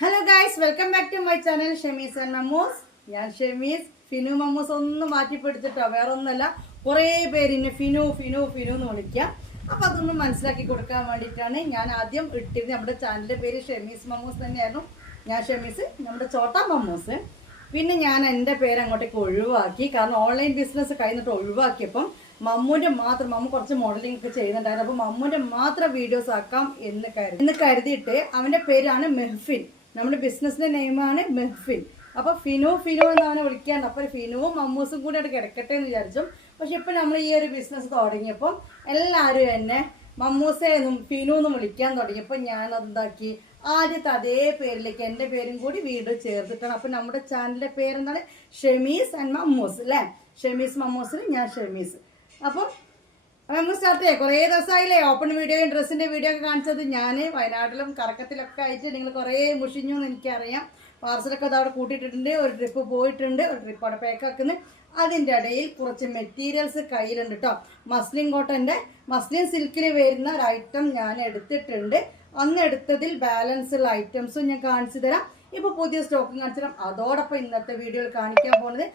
Hello guys, welcome back to my channel Shemees and Mammoos. ഞാൻ ഷെമീസ്. ഫിനു മമ്മൂസ് ഒന്നും മാറ്റിപ്പെടുത്തിട്ടോ, വേറെ ഒന്നല്ല. കുറേ പേരിന്നെ ഫിനു ഫിനു ഫിനു എന്ന് വിളിക്കാം. അപ്പം അതൊന്നും മനസ്സിലാക്കി കൊടുക്കാൻ വേണ്ടിയിട്ടാണ് ഞാൻ ആദ്യം ഇട്ടിരുന്നത്. നമ്മുടെ ചാനലിൻ്റെ പേര് ഷെമീസ് മമ്മൂസ് തന്നെയായിരുന്നു. ഞാൻ ഷെമീസ്, നമ്മുടെ ചോട്ടാ മമ്മൂസ്. പിന്നെ ഞാൻ എൻ്റെ പേര് അങ്ങോട്ടേക്ക് ഒഴിവാക്കി. കാരണം ഓൺലൈൻ ബിസിനസ് കഴിഞ്ഞിട്ട് ഒഴിവാക്കിയപ്പം മമ്മൂൻ്റെ മാത്രം, മമ്മു കുറച്ച് മോഡലിംഗ് ഒക്കെ ചെയ്യുന്നുണ്ടായിരുന്നു. അപ്പോൾ മമ്മൂൻ്റെ മാത്രം വീഡിയോസ് ആക്കാം എന്ന് കരുതിയിട്ട് അവൻ്റെ പേരാണ് മെഹ്ഫിൻ. നമ്മുടെ ബിസിനസിന്റെ നെയിമാണ് മെഹ്ഫിൻ. അപ്പൊ ഫിനു ഫിനു എന്ന് അവനെ വിളിക്കാണ്ട്. അപ്പൊ ഫിനുവും മമ്മൂസും കൂടി അവിടെ കിടക്കട്ടെ എന്ന് വിചാരിച്ചു. പക്ഷെ ഇപ്പൊ നമ്മൾ ഈ ഒരു ബിസിനസ് തുടങ്ങിയപ്പോൾ എല്ലാവരും എന്നെ മമ്മൂസെന്നും ഫിനു എന്നും വിളിക്കാൻ തുടങ്ങിയപ്പോൾ ഞാൻ അതെന്താക്കി, ആദ്യത്തെ അതേ പേരിലേക്ക് എൻ്റെ പേരും കൂടി വീണ്ടും ചേർത്തിട്ടാണ്. അപ്പൊ നമ്മുടെ ചാനലിന്റെ പേരെന്താണ്? ഷെമീസ് ആൻഡ് മമ്മൂസ് അല്ലേ? ഷെമീസ് മമ്മൂസിൽ ഞാൻ ഷെമീസ്. അപ്പം നമ്മൾ സ്റ്റാർട്ട് ചെയ്യാം. കുറേ ദിവസമായില്ലേ ഓപ്പൺ വീഡിയോയും ഡ്രസ്സിൻ്റെ വീഡിയോ ഒക്കെ കാണിച്ചത്. ഞാൻ വയനാട്ടിലും കറക്കത്തിലൊക്കെ ആയിട്ട് നിങ്ങൾ കുറേ മുഷിഞ്ഞു എന്ന് എനിക്കറിയാം. പാർസലൊക്കെ അത് അവിടെ കൂട്ടിയിട്ടിട്ടുണ്ട്. ഒരു ട്രിപ്പ് പോയിട്ടുണ്ട്, ഒരു ട്രിപ്പ് അവിടെ പാക്കാക്കുന്നത്. അതിൻ്റെ ഇടയിൽ കുറച്ച് മെറ്റീരിയൽസ് കയ്യിലുണ്ട് കേട്ടോ. മസ്ലിൻ കോട്ടൻ്റെ, മസ്ലിൻ സിൽക്കിൽ വരുന്ന ഒരു ഐറ്റം ഞാൻ എടുത്തിട്ടുണ്ട്. അന്ന് എടുത്തതിൽ ബാലൻസ് ഉള്ള ഐറ്റംസും ഞാൻ കാണിച്ചു തരാം. ഇപ്പോൾ പുതിയ സ്റ്റോക്കും കാണിച്ചു തരാം. അതോടൊപ്പം ഇന്നത്തെ വീഡിയോയിൽ കാണിക്കാൻ പോകുന്നത്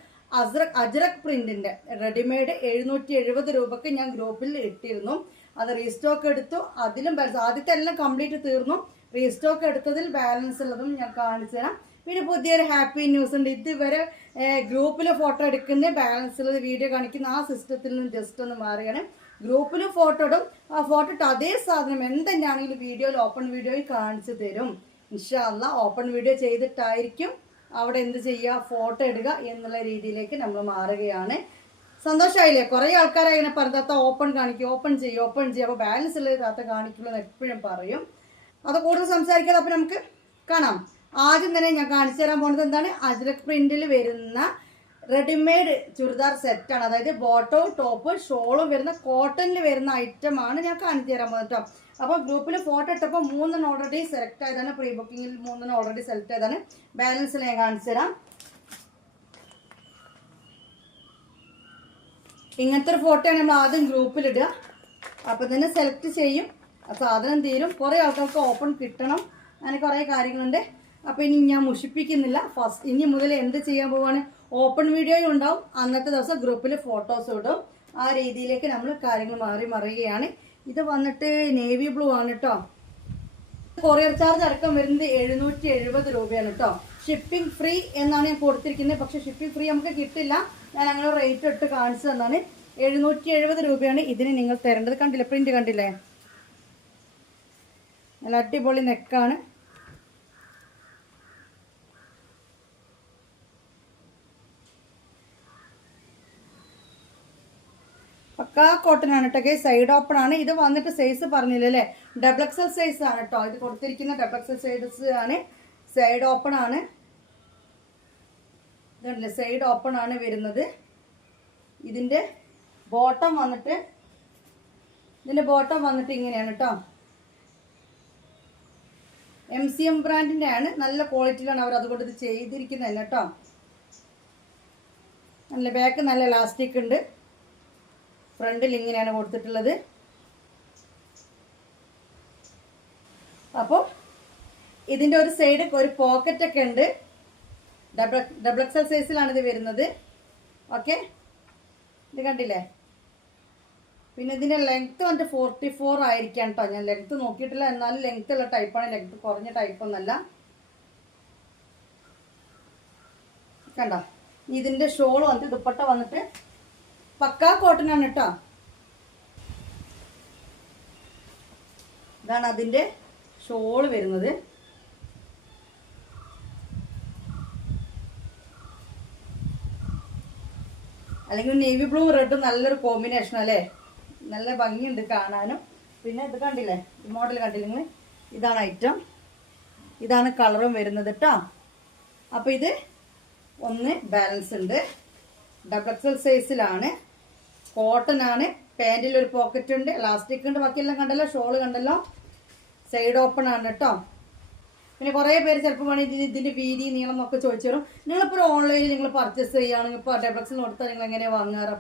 അജ്രക് പ്രിന്റിന്റെ റെഡിമെയ്ഡ് 770 രൂപക്ക് ഞാൻ ഗ്രൂപ്പിൽ ഇട്ടിരുന്നു. അത് റീസ്റ്റോക്ക് എടുത്തു. അതിലും ആദ്യത്തെ എല്ലാം കംപ്ലീറ്റ് തീർന്നു. റീസ്റ്റോക്ക് എടുത്തതിൽ ബാലൻസ് ഉള്ളതും ഞാൻ കാണിച്ചു തരാം. പിന്നെ പുതിയൊരു ഹാപ്പി ന്യൂസ് ഉണ്ട്. ഇതുവരെ ഗ്രൂപ്പിൽ ഫോട്ടോ എടുക്കുന്ന ബാലൻസ് ഉള്ളത് വീഡിയോ കാണിക്കുന്ന ആ സിസ്റ്റത്തിൽ നിന്ന് ജസ്റ്റ് ഒന്ന് മാറിയാണ്. ഗ്രൂപ്പിൽ ഫോട്ടോ ഇടും. ആ ഫോട്ടോ ഇട്ട് അതേ സാധനം എന്തെന്നാണെങ്കിലും വീഡിയോയിൽ ഓപ്പൺ വീഡിയോയിൽ കാണിച്ചു തരും. ഇൻഷാ അല്ലാഹ് ഓപ്പൺ വീഡിയോ ചെയ്തിട്ടായിരിക്കും അവിടെ എന്ത് ചെയ്യുക, ഫോട്ടോ ഇടുക എന്നുള്ള രീതിയിലേക്ക് നമ്മൾ മാറുകയാണ്. സന്തോഷമായില്ലേ? കുറേ ആൾക്കാരെ ഇങ്ങനെ പറഞ്ഞാത്ത ഓപ്പൺ കാണിക്കും, ഓപ്പൺ ചെയ്യും, ഓപ്പൺ ചെയ്യും. അപ്പോൾ ബാലൻസ് ഉള്ളത് താത്ത കാണിക്കുള്ളൂ എന്ന് എപ്പോഴും പറയും. അത് കൂടുതൽ സംസാരിക്കാതെ അപ്പോൾ നമുക്ക് കാണാം. ആദ്യം തന്നെ ഞാൻ കാണിച്ചു തരാൻ പോകുന്നത് എന്താണ്? അജ്രക് പ്രിന്റിൽ വരുന്ന റെഡിമെയ്ഡ് ചുരിദാർ സെറ്റാണ്. അതായത് ബോട്ടവും ടോപ്പ് ഷോളും വരുന്ന കോട്ടണിൽ വരുന്ന ഐറ്റമാണ് ഞാൻ കാണിച്ചു തരാൻ പോകുന്നത് കേട്ടോ. അപ്പോൾ ഗ്രൂപ്പിൽ ഫോട്ടോ ഇട്ടപ്പോൾ 3 ഓൾറെഡി സെലക്ട് ആയതാണ്. പ്രീ ബുക്കിങ്ങിൽ 3 ഓൾറെഡി സെലക്ട് ആയതാണ്. ബാലൻസ് ഞാൻ കാണിച്ചു തരാം. ഇങ്ങനത്തെ ഒരു ഫോട്ടോയാണ് നമ്മൾ ആദ്യം ഗ്രൂപ്പിൽ ഇടുക. അപ്പം തന്നെ സെലക്ട് ചെയ്യും. സാധനം തീരും. കുറേ ആൾക്കാർക്ക് ഓപ്പൺ കിട്ടണം. അങ്ങനെ കുറേ കാര്യങ്ങളുണ്ട്. അപ്പോൾ ഇനി ഞാൻ മുഷിപ്പിക്കുന്നില്ല. ഇനി മുതൽ എന്ത് ചെയ്യാൻ പോവാണ്? ഓപ്പൺ വീഡിയോയും ഉണ്ടാവും. അന്നത്തെ ദിവസം ഗ്രൂപ്പിൽ ഫോട്ടോസ് ഇടും. ആ രീതിയിലേക്ക് നമ്മൾ കാര്യങ്ങൾ മറിയുകയാണ്. ഇത് വന്നിട്ട് നേവി ബ്ലൂ ആണ് കേട്ടോ. കൊറിയർ ചാർജ് അടക്കം വരുന്നത് 770 രൂപയാണ് കേട്ടോ. ഷിപ്പിംഗ് ഫ്രീ എന്നാണ് ഞാൻ കൊടുത്തിരിക്കുന്നത്. പക്ഷെ ഷിപ്പിംഗ് ഫ്രീ നമുക്ക് കിട്ടില്ല. ഞാൻ അങ്ങനെ റേറ്റ് ഇട്ട് കാണിച്ചു തന്നാണ്. 770 രൂപയാണ് ഇതിന് നിങ്ങൾ തരേണ്ടത്. കണ്ടില്ലേ? പ്രിന്റ് കണ്ടില്ലേ? നല്ല അടിപൊളി നെക്കാണ്. പക്കാ കോട്ടൺ ആണ് കേട്ടോ. സൈഡ് ഓപ്പൺ ആണ്. ഇത് വന്നിട്ട് സൈസ് പറഞ്ഞില്ലല്ലേ? XXL സൈസ് ആണ് കേട്ടോ. ഇത് കൊടുത്തിരിക്കുന്ന XXL സൈസ് ആണ്. സൈഡ് ഓപ്പൺ ആണ്. ഇതല്ലേ? സൈഡ് ഓപ്പൺ ആണ് വരുന്നത്. ഇതിന്റെ ബോട്ടം വന്നിട്ട് ഇങ്ങനെയാണ് കേട്ടോ. MCM ബ്രാൻഡിന്റെ ആണ്. നല്ല ക്വാളിറ്റിയിലാണ് അവർ അതുകൊണ്ട് ഇത് ചെയ്തിരിക്കുന്നത് തന്നെ കേട്ടോ. നല്ല ബാക്ക് നല്ല ഇലാസ്റ്റിക് ഉണ്ട്. ഫ്രണ്ടിൽ ഇങ്ങനെയാണ് കൊടുത്തിട്ടുള്ളത്. അപ്പോൾ ഇതിൻ്റെ ഒരു സൈഡ് ഒരു പോക്കറ്റ് ഒക്കെ ഉണ്ട്. XXL സൈസിലാണ് ഇത് വരുന്നത്. ഓക്കെ, ഇത് കണ്ടില്ലേ? പിന്നെ ഇതിൻ്റെ ലെങ്ത്ത് വന്നിട്ട് 44 ആയിരിക്കാം കേട്ടോ. ഞാൻ ലെങ്ത്ത് നോക്കിയിട്ടില്ല. എന്നാലും ലെങ്ത്ത് ഉള്ള ടൈപ്പാണ്. ലെങ്ത്ത് കുറഞ്ഞ ടൈപ്പൊന്നല്ല. കണ്ടോ? ഇതിൻ്റെ ഷോൾ വന്നിട്ട് ദുപ്പട്ട വന്നിട്ട് പക്കാ കോട്ടൺ ആണ് കേട്ടോ. ഇതാണ് അതിൻ്റെ ഷോൾ വരുന്നത്. അല്ലെങ്കിൽ നേവി ബ്ലൂ റെഡും നല്ലൊരു കോമ്പിനേഷൻ അല്ലേ? നല്ല ഭംഗിയുണ്ട് കാണാനും. പിന്നെ ഇത് കണ്ടില്ലേ? ഈ മോഡൽ കണ്ടില്ലെങ്കിൽ ഇതാണ് ഐറ്റം. ഇതാണ് കളറും വരുന്നത് കേട്ടോ. അപ്പോൾ ഇത് ഒന്ന് ബാലൻസ് ഉണ്ട്. XXL സൈസിലാണ്. കോട്ടൺ ആണ്. പാൻറ്റിൽ ഒരു പോക്കറ്റ് ഉണ്ട്. ഇലാസ്റ്റിക് ഉണ്ട്. ബാക്കിയെല്ലാം കണ്ടല്ലോ. ഷോള് കണ്ടല്ലോ. സൈഡ് ഓപ്പൺ ആണ് കേട്ടോ. പിന്നെ കുറേ പേര് ചിലപ്പോൾ വേണമെങ്കിൽ ഇതിൻ്റെ വീതി നീളം എന്നൊക്കെ ചോദിച്ചു തരും. നിങ്ങളിപ്പോൾ ഓൺലൈനിൽ നിങ്ങൾ പർച്ചേസ് ചെയ്യുകയാണെങ്കിൽ ഇപ്പോൾ XXL കൊടുത്താൽ നിങ്ങൾ എങ്ങനെയാണ് വാങ്ങാറ്?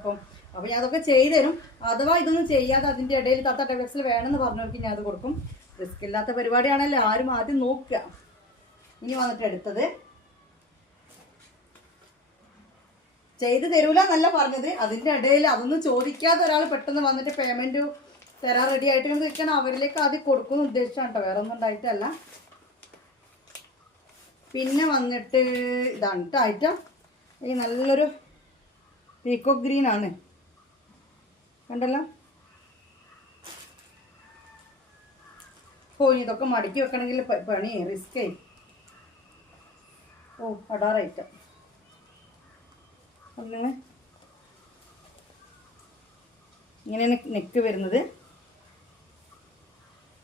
അപ്പോൾ ഞാൻ അതൊക്കെ ചെയ്തു തരും. അഥവാ ഇതൊന്നും ചെയ്യാതെ അതിൻ്റെ ഇടയിൽ താത്ത XXL വേണമെന്ന് പറഞ്ഞവർക്ക് ഞാൻ അത് കൊടുക്കും. റിസ്ക് ഇല്ലാത്ത പരിപാടിയാണല്ലോ. ആരും ആദ്യം നോക്കുക. ഇനി വന്നിട്ട് എടുത്തത് ചെയ്ത് തരൂല എന്നല്ല പറഞ്ഞത്, അതിൻ്റെ ഇടയിൽ അതൊന്നും ചോദിക്കാതെ ഒരാൾ പെട്ടെന്ന് വന്നിട്ട് പേയ്മെൻറ്റ് തരാൻ റെഡി ആയിട്ട് നിൽക്കണം, അവരിലേക്ക് ആദ്യം കൊടുക്കുന്ന ഉദ്ദേശിച്ചാണ് കേട്ടോ, വേറെ ഒന്നും ഉണ്ടായിട്ടല്ല. പിന്നെ വന്നിട്ട് ഇതാണ് കേട്ടോ ഐറ്റം. ഈ നല്ലൊരു പീക്കോ ഗ്രീൻ ആണ്, കണ്ടല്ലോ. ഓ ഇതൊക്കെ മടക്കി വെക്കണമെങ്കിൽ പണി റിസ്കേ. ഓ അടാർ ഐറ്റം ഇങ്ങനെയാണ് നെക്ക് വരുന്നത്.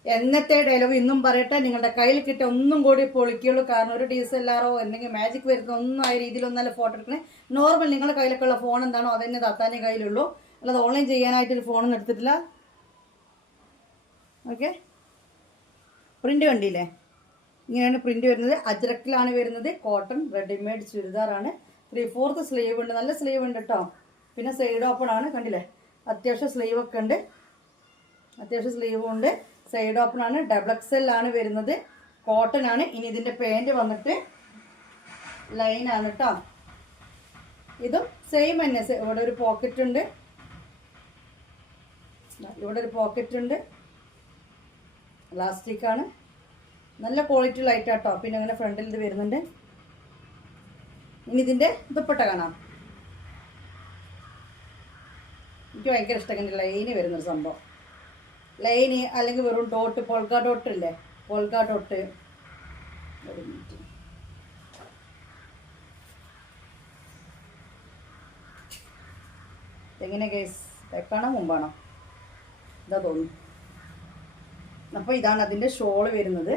എന്നത്തെ ഡയലോഗ് ഇന്നും പറയട്ടെ, നിങ്ങളുടെ കയ്യിൽ കിട്ടിയ ഒന്നും കൂടി പൊളിക്കുള്ളൂ. കാരണം ഒരു DSLR എന്തെങ്കിലും മാജിക് വരുന്ന ഒന്നും ആ രീതിയിലൊന്നല്ല ഫോട്ടോ എടുക്കണേ. നോർമൽ നിങ്ങളുടെ കയ്യിലൊക്കെ ഉള്ള ഫോൺ എന്താണോ അതന്നെ താത്താൻ്റെ കയ്യിലുള്ളൂ, അല്ലാതെ ഓൺലൈൻ ചെയ്യാനായിട്ടൊരു ഫോണൊന്നും എടുത്തിട്ടില്ല. ഓക്കെ, പ്രിന്റ് കണ്ടില്ലേ, ഇങ്ങനെയാണ് പ്രിന്റ് വരുന്നത്. അജ്രക്കിലാണ് വരുന്നത്. Cotton readymade ചുരിദാറാണ്. 3/4 സ്ലീവ് ഉണ്ട്, നല്ല സ്ലീവ് ഉണ്ട് കേട്ടോ. പിന്നെ സൈഡ് ഓപ്പൺ ആണ്, കണ്ടില്ലേ, അത്യാവശ്യം സ്ലീവ് ഒക്കെ ഉണ്ട്, അത്യാവശ്യം സ്ലീവും ഉണ്ട്, സൈഡ് ഓപ്പൺ ആണ്. ഡബിൾ XL ആണ് വരുന്നത്, കോട്ടൺ ആണ്. ഇനി ഇതിന്റെ പാൻറ് വന്നിട്ട് ലൈൻ ആണ് കേട്ടോ. ഇതും സെയിം തന്നെ, ഇവിടെ ഒരു പോക്കറ്റ് ഉണ്ട്, ഇവിടെ ഒരു പോക്കറ്റ് ഉണ്ട്, ഇലാസ്റ്റിക് ആണ്, നല്ല ക്വാളിറ്റി ലൈറ്റ് ആട്ടോ. പിന്നെ അങ്ങനെ ഫ്രണ്ടിൽ ഇത് വരുന്നുണ്ട്. ഇനി ഇതിന്റെ ദുപ്പട്ട കാണാം. എനിക്ക് ഭയങ്കര ഇഷ്ടം ലൈന് വരുന്നൊരു സംഭവം, ലൈന് അല്ലെങ്കിൽ വെറും ഡോട്ട്, പൊൾക്ക ഡോട്ട് ഇല്ലേ, പൊൾക്ക ഡോട്ട്. ഒരു മിനിറ്റ്, എങ്ങനെ കേസ് ബാക്കാണോ മുമ്പാണോ ഇതാ തോന്നുന്നു. അപ്പോൾ ഇതാണ് അതിൻ്റെ ഷോള് വരുന്നത്.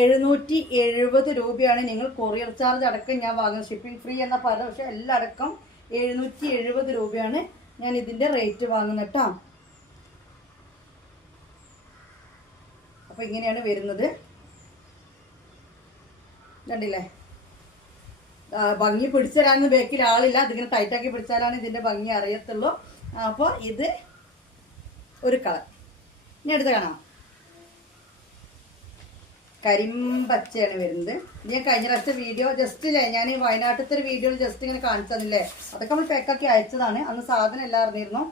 770 രൂപയാണ്. നിങ്ങൾ കൊറിയർ ചാർജ് അടക്കം ഞാൻ വാങ്ങുന്നത്, ഷിപ്പിംഗ് ഫ്രീ എന്ന പറഞ്ഞ, പക്ഷെ എല്ലാം അടക്കം 770 രൂപയാണ് ഞാൻ ഇതിൻ്റെ റേറ്റ് വാങ്ങുന്നത് കേട്ടോ. അപ്പോൾ ഇങ്ങനെയാണ് വരുന്നത്, കണ്ടില്ലേ. ഭംഗി പിടിച്ചു തരാനൊന്നും ബാക്കിൽ ആളില്ല, അതിങ്ങനെ ടൈറ്റാക്കി പിടിച്ചാലാണ് ഇതിൻ്റെ ഭംഗി അറിയത്തുള്ളൂ. അപ്പോൾ ഇത് ഒരു കളർ. ഇനി അടുത്ത് കാണാം, കരിമ്പച്ചയാണ് വരുന്നത്. ഞാൻ കഴിഞ്ഞ പ്രാവശ്യത്തെ വീഡിയോ ജസ്റ്റ് ഇല്ലേ, ഞാൻ വയനാട്ടിലത്തെ ഒരു വീഡിയോ ജസ്റ്റ് ഇങ്ങനെ കാണിച്ചു തന്നില്ലേ, അതൊക്കെ നമ്മൾ പാക്കാക്കി അയച്ചതാണ്. അന്ന് സാധനം എല്ലാം അറിഞ്ഞിരുന്നു,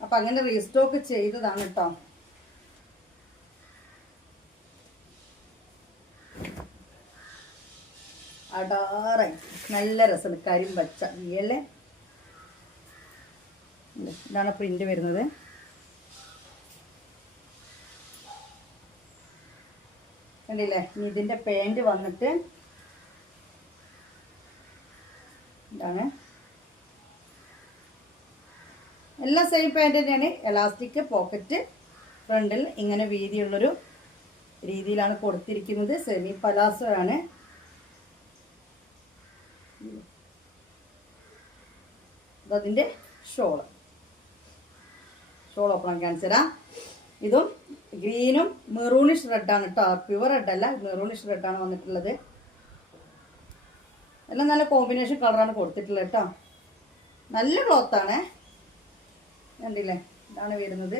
അപ്പം അങ്ങനെ റീസ്റ്റോക്ക് ചെയ്തതാണ് കേട്ടോ. അടാറായി നല്ല രസമാണ്, കരിമ്പച്ച അല്ലേ. ഇതാണ് പ്രിന്റ് വരുന്നത്. കണ്ടില്ലേ. ഇനി ഇതിന്റെ പാൻറ് വന്നിട്ട് ഇതാണ്, എല്ലാം സെയിം പാൻറ് തന്നെയാണ്. എലാസ്റ്റിക്, പോക്കറ്റ്, ഫ്രണ്ടിൽ ഇങ്ങനെ വീതിയുള്ളൊരു രീതിയിലാണ് കൊടുത്തിരിക്കുന്നത്. സെമി പലാസോ ആണ്. അതിൻ്റെ ഷോൾ ഓപ്പൺ കാണിച്ചു തരാം. ഇതും ഗ്രീനും മെറൂണിഷ് റെഡാണ് കേട്ടോ, പ്യുവർ റെഡ് അല്ല, മെറൂണിഷ് റെഡാണ് വന്നിട്ടുള്ളത്. എല്ലാം നല്ല കോമ്പിനേഷൻ കളറാണ് കൊടുത്തിട്ടുള്ളത് കേട്ടോ. നല്ല ക്ലോത്താണ്, കണ്ടില്ലേ. ഇതാണ് വരുന്നത്.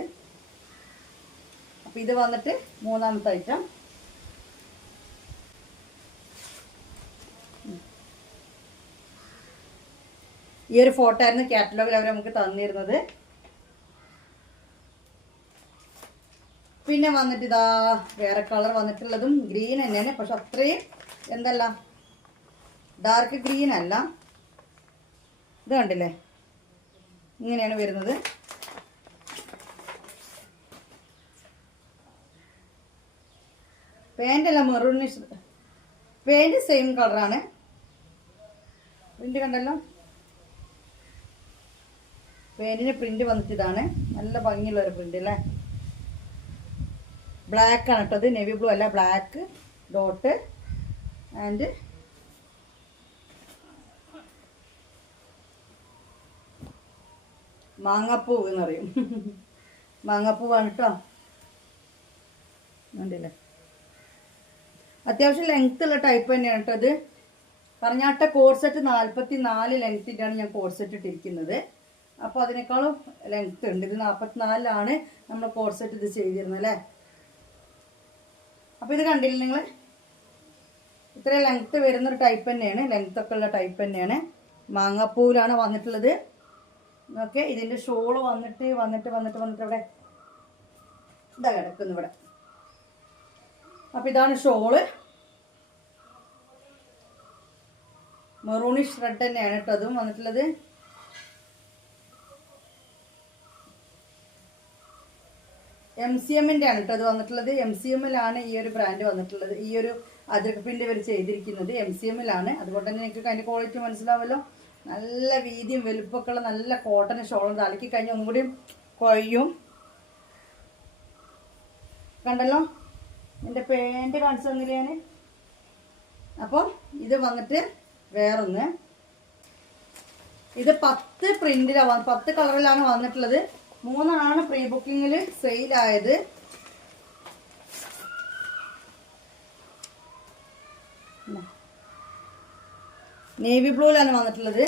അപ്പം ഇത് വന്നിട്ട് മൂന്നാമത്തെ ഐറ്റം. ഈ ഒരു ഫോട്ടോ ആയിരുന്നു കാറ്റലോഗിൽ അവർ നമുക്ക് തന്നിരുന്നത്. പിന്നെ വന്നിട്ട് ഇതാ വേറെ കളർ വന്നിട്ടുള്ളതും ഗ്രീൻ തന്നെയാണ്, പക്ഷെ അത്രയും എന്തല്ല ഡാർക്ക് ഗ്രീൻ അല്ല. ഇത് കണ്ടില്ലേ, ഇങ്ങനെയാണ് വരുന്നത്. പാൻ്റ് അല്ല, മെറൂണിഷ് പാൻ്റ് സെയിം കളറാണ്. പ്രിന്റ് കണ്ടല്ലോ, പാൻറ്റിന് പ്രിന്റ് വന്നിട്ട് ഇതാണ്. നല്ല ഭംഗിയുള്ള ഒരു പ്രിന്റ് അല്ലേ. ബ്ലാക്ക് ആണ് കേട്ടോ, അത് നേവി ബ്ലൂ അല്ല, ബ്ലാക്ക് ഡോട്ട് ആൻഡ് മാങ്ങാപ്പൂവ് എന്ന് പറയും. മാങ്ങാപ്പൂവാണ് കേട്ടോ, കണ്ടില്ലേ. അത്യാവശ്യം ലെങ്ത് ഉള്ള ടൈപ്പ് തന്നെയാണ് കേട്ടോ ഇത്. പറഞ്ഞാട്ട കോഡ് സെറ്റ് 44 ലെങ്ത്തിൻ്റെയാണ് ഞാൻ കോഡ് സെറ്റ് ഇട്ടിരിക്കുന്നത്. അപ്പോൾ അതിനേക്കാളും ലെങ്ത് ഉണ്ട്. ഇത് 44 നമ്മൾ കോഡ് സെറ്റ് ഇത് ചെയ്തിരുന്നത് അല്ലേ. അപ്പോൾ ഇത് കണ്ടില്ല നിങ്ങൾ, ഇത്ര ലെങ്ത്ത് വരുന്നൊരു ടൈപ്പ് തന്നെയാണ്, ലെങ്ത്തൊക്കെ ഉള്ള ടൈപ്പ് തന്നെയാണ്. മാങ്ങാപ്പൂവിലാണ് വന്നിട്ടുള്ളത്. ഓക്കെ, ഇതിൻ്റെ ഷോള് വന്നിട്ട് ഇവിടെ ഇതാ കിടക്കുന്നു ഇവിടെ. അപ്പം ഇതാണ് ഷോള്. മെറൂണിഷ് റെഡ് തന്നെയാണ് കേട്ടോ അതും വന്നിട്ടുള്ളത്. MCMൻ്റെ ആണ് കേട്ടോ അത് വന്നിട്ടുള്ളത്. MCMലാണ് ഈ ഒരു ബ്രാൻഡ് വന്നിട്ടുള്ളത്. ഈ ഒരു അജ്രക് പ്രിന്റ് ഇവർ ചെയ്തിരിക്കുന്നത് MCMലാണ്. അതുകൊണ്ട് തന്നെ നിങ്ങൾക്ക് അതിൻ്റെ ക്വാളിറ്റി മനസ്സിലാവല്ലോ. നല്ല വീതിയും വലുപ്പമൊക്കെ ഉള്ള നല്ല കോട്ടൺ ഷോളും. തലക്കി കഴിഞ്ഞ് ഒന്നും കൂടി കൊയ്യും. കണ്ടല്ലോ, എൻ്റെ പാൻറ് കാണിച്ചു തന്നില്ല ഞാൻ. അപ്പോൾ ഇത് വന്നിട്ട് വേറൊന്ന്, ഇത് 10 പ്രിന്റിലാണ് 10 കളറിലാണ് വന്നിട്ടുള്ളത്. 3 പ്രീ ബുക്കിങ്ങിൽ സെയിലായത്. നേവി ബ്ലൂയിലാണ് വന്നിട്ടുള്ളത്.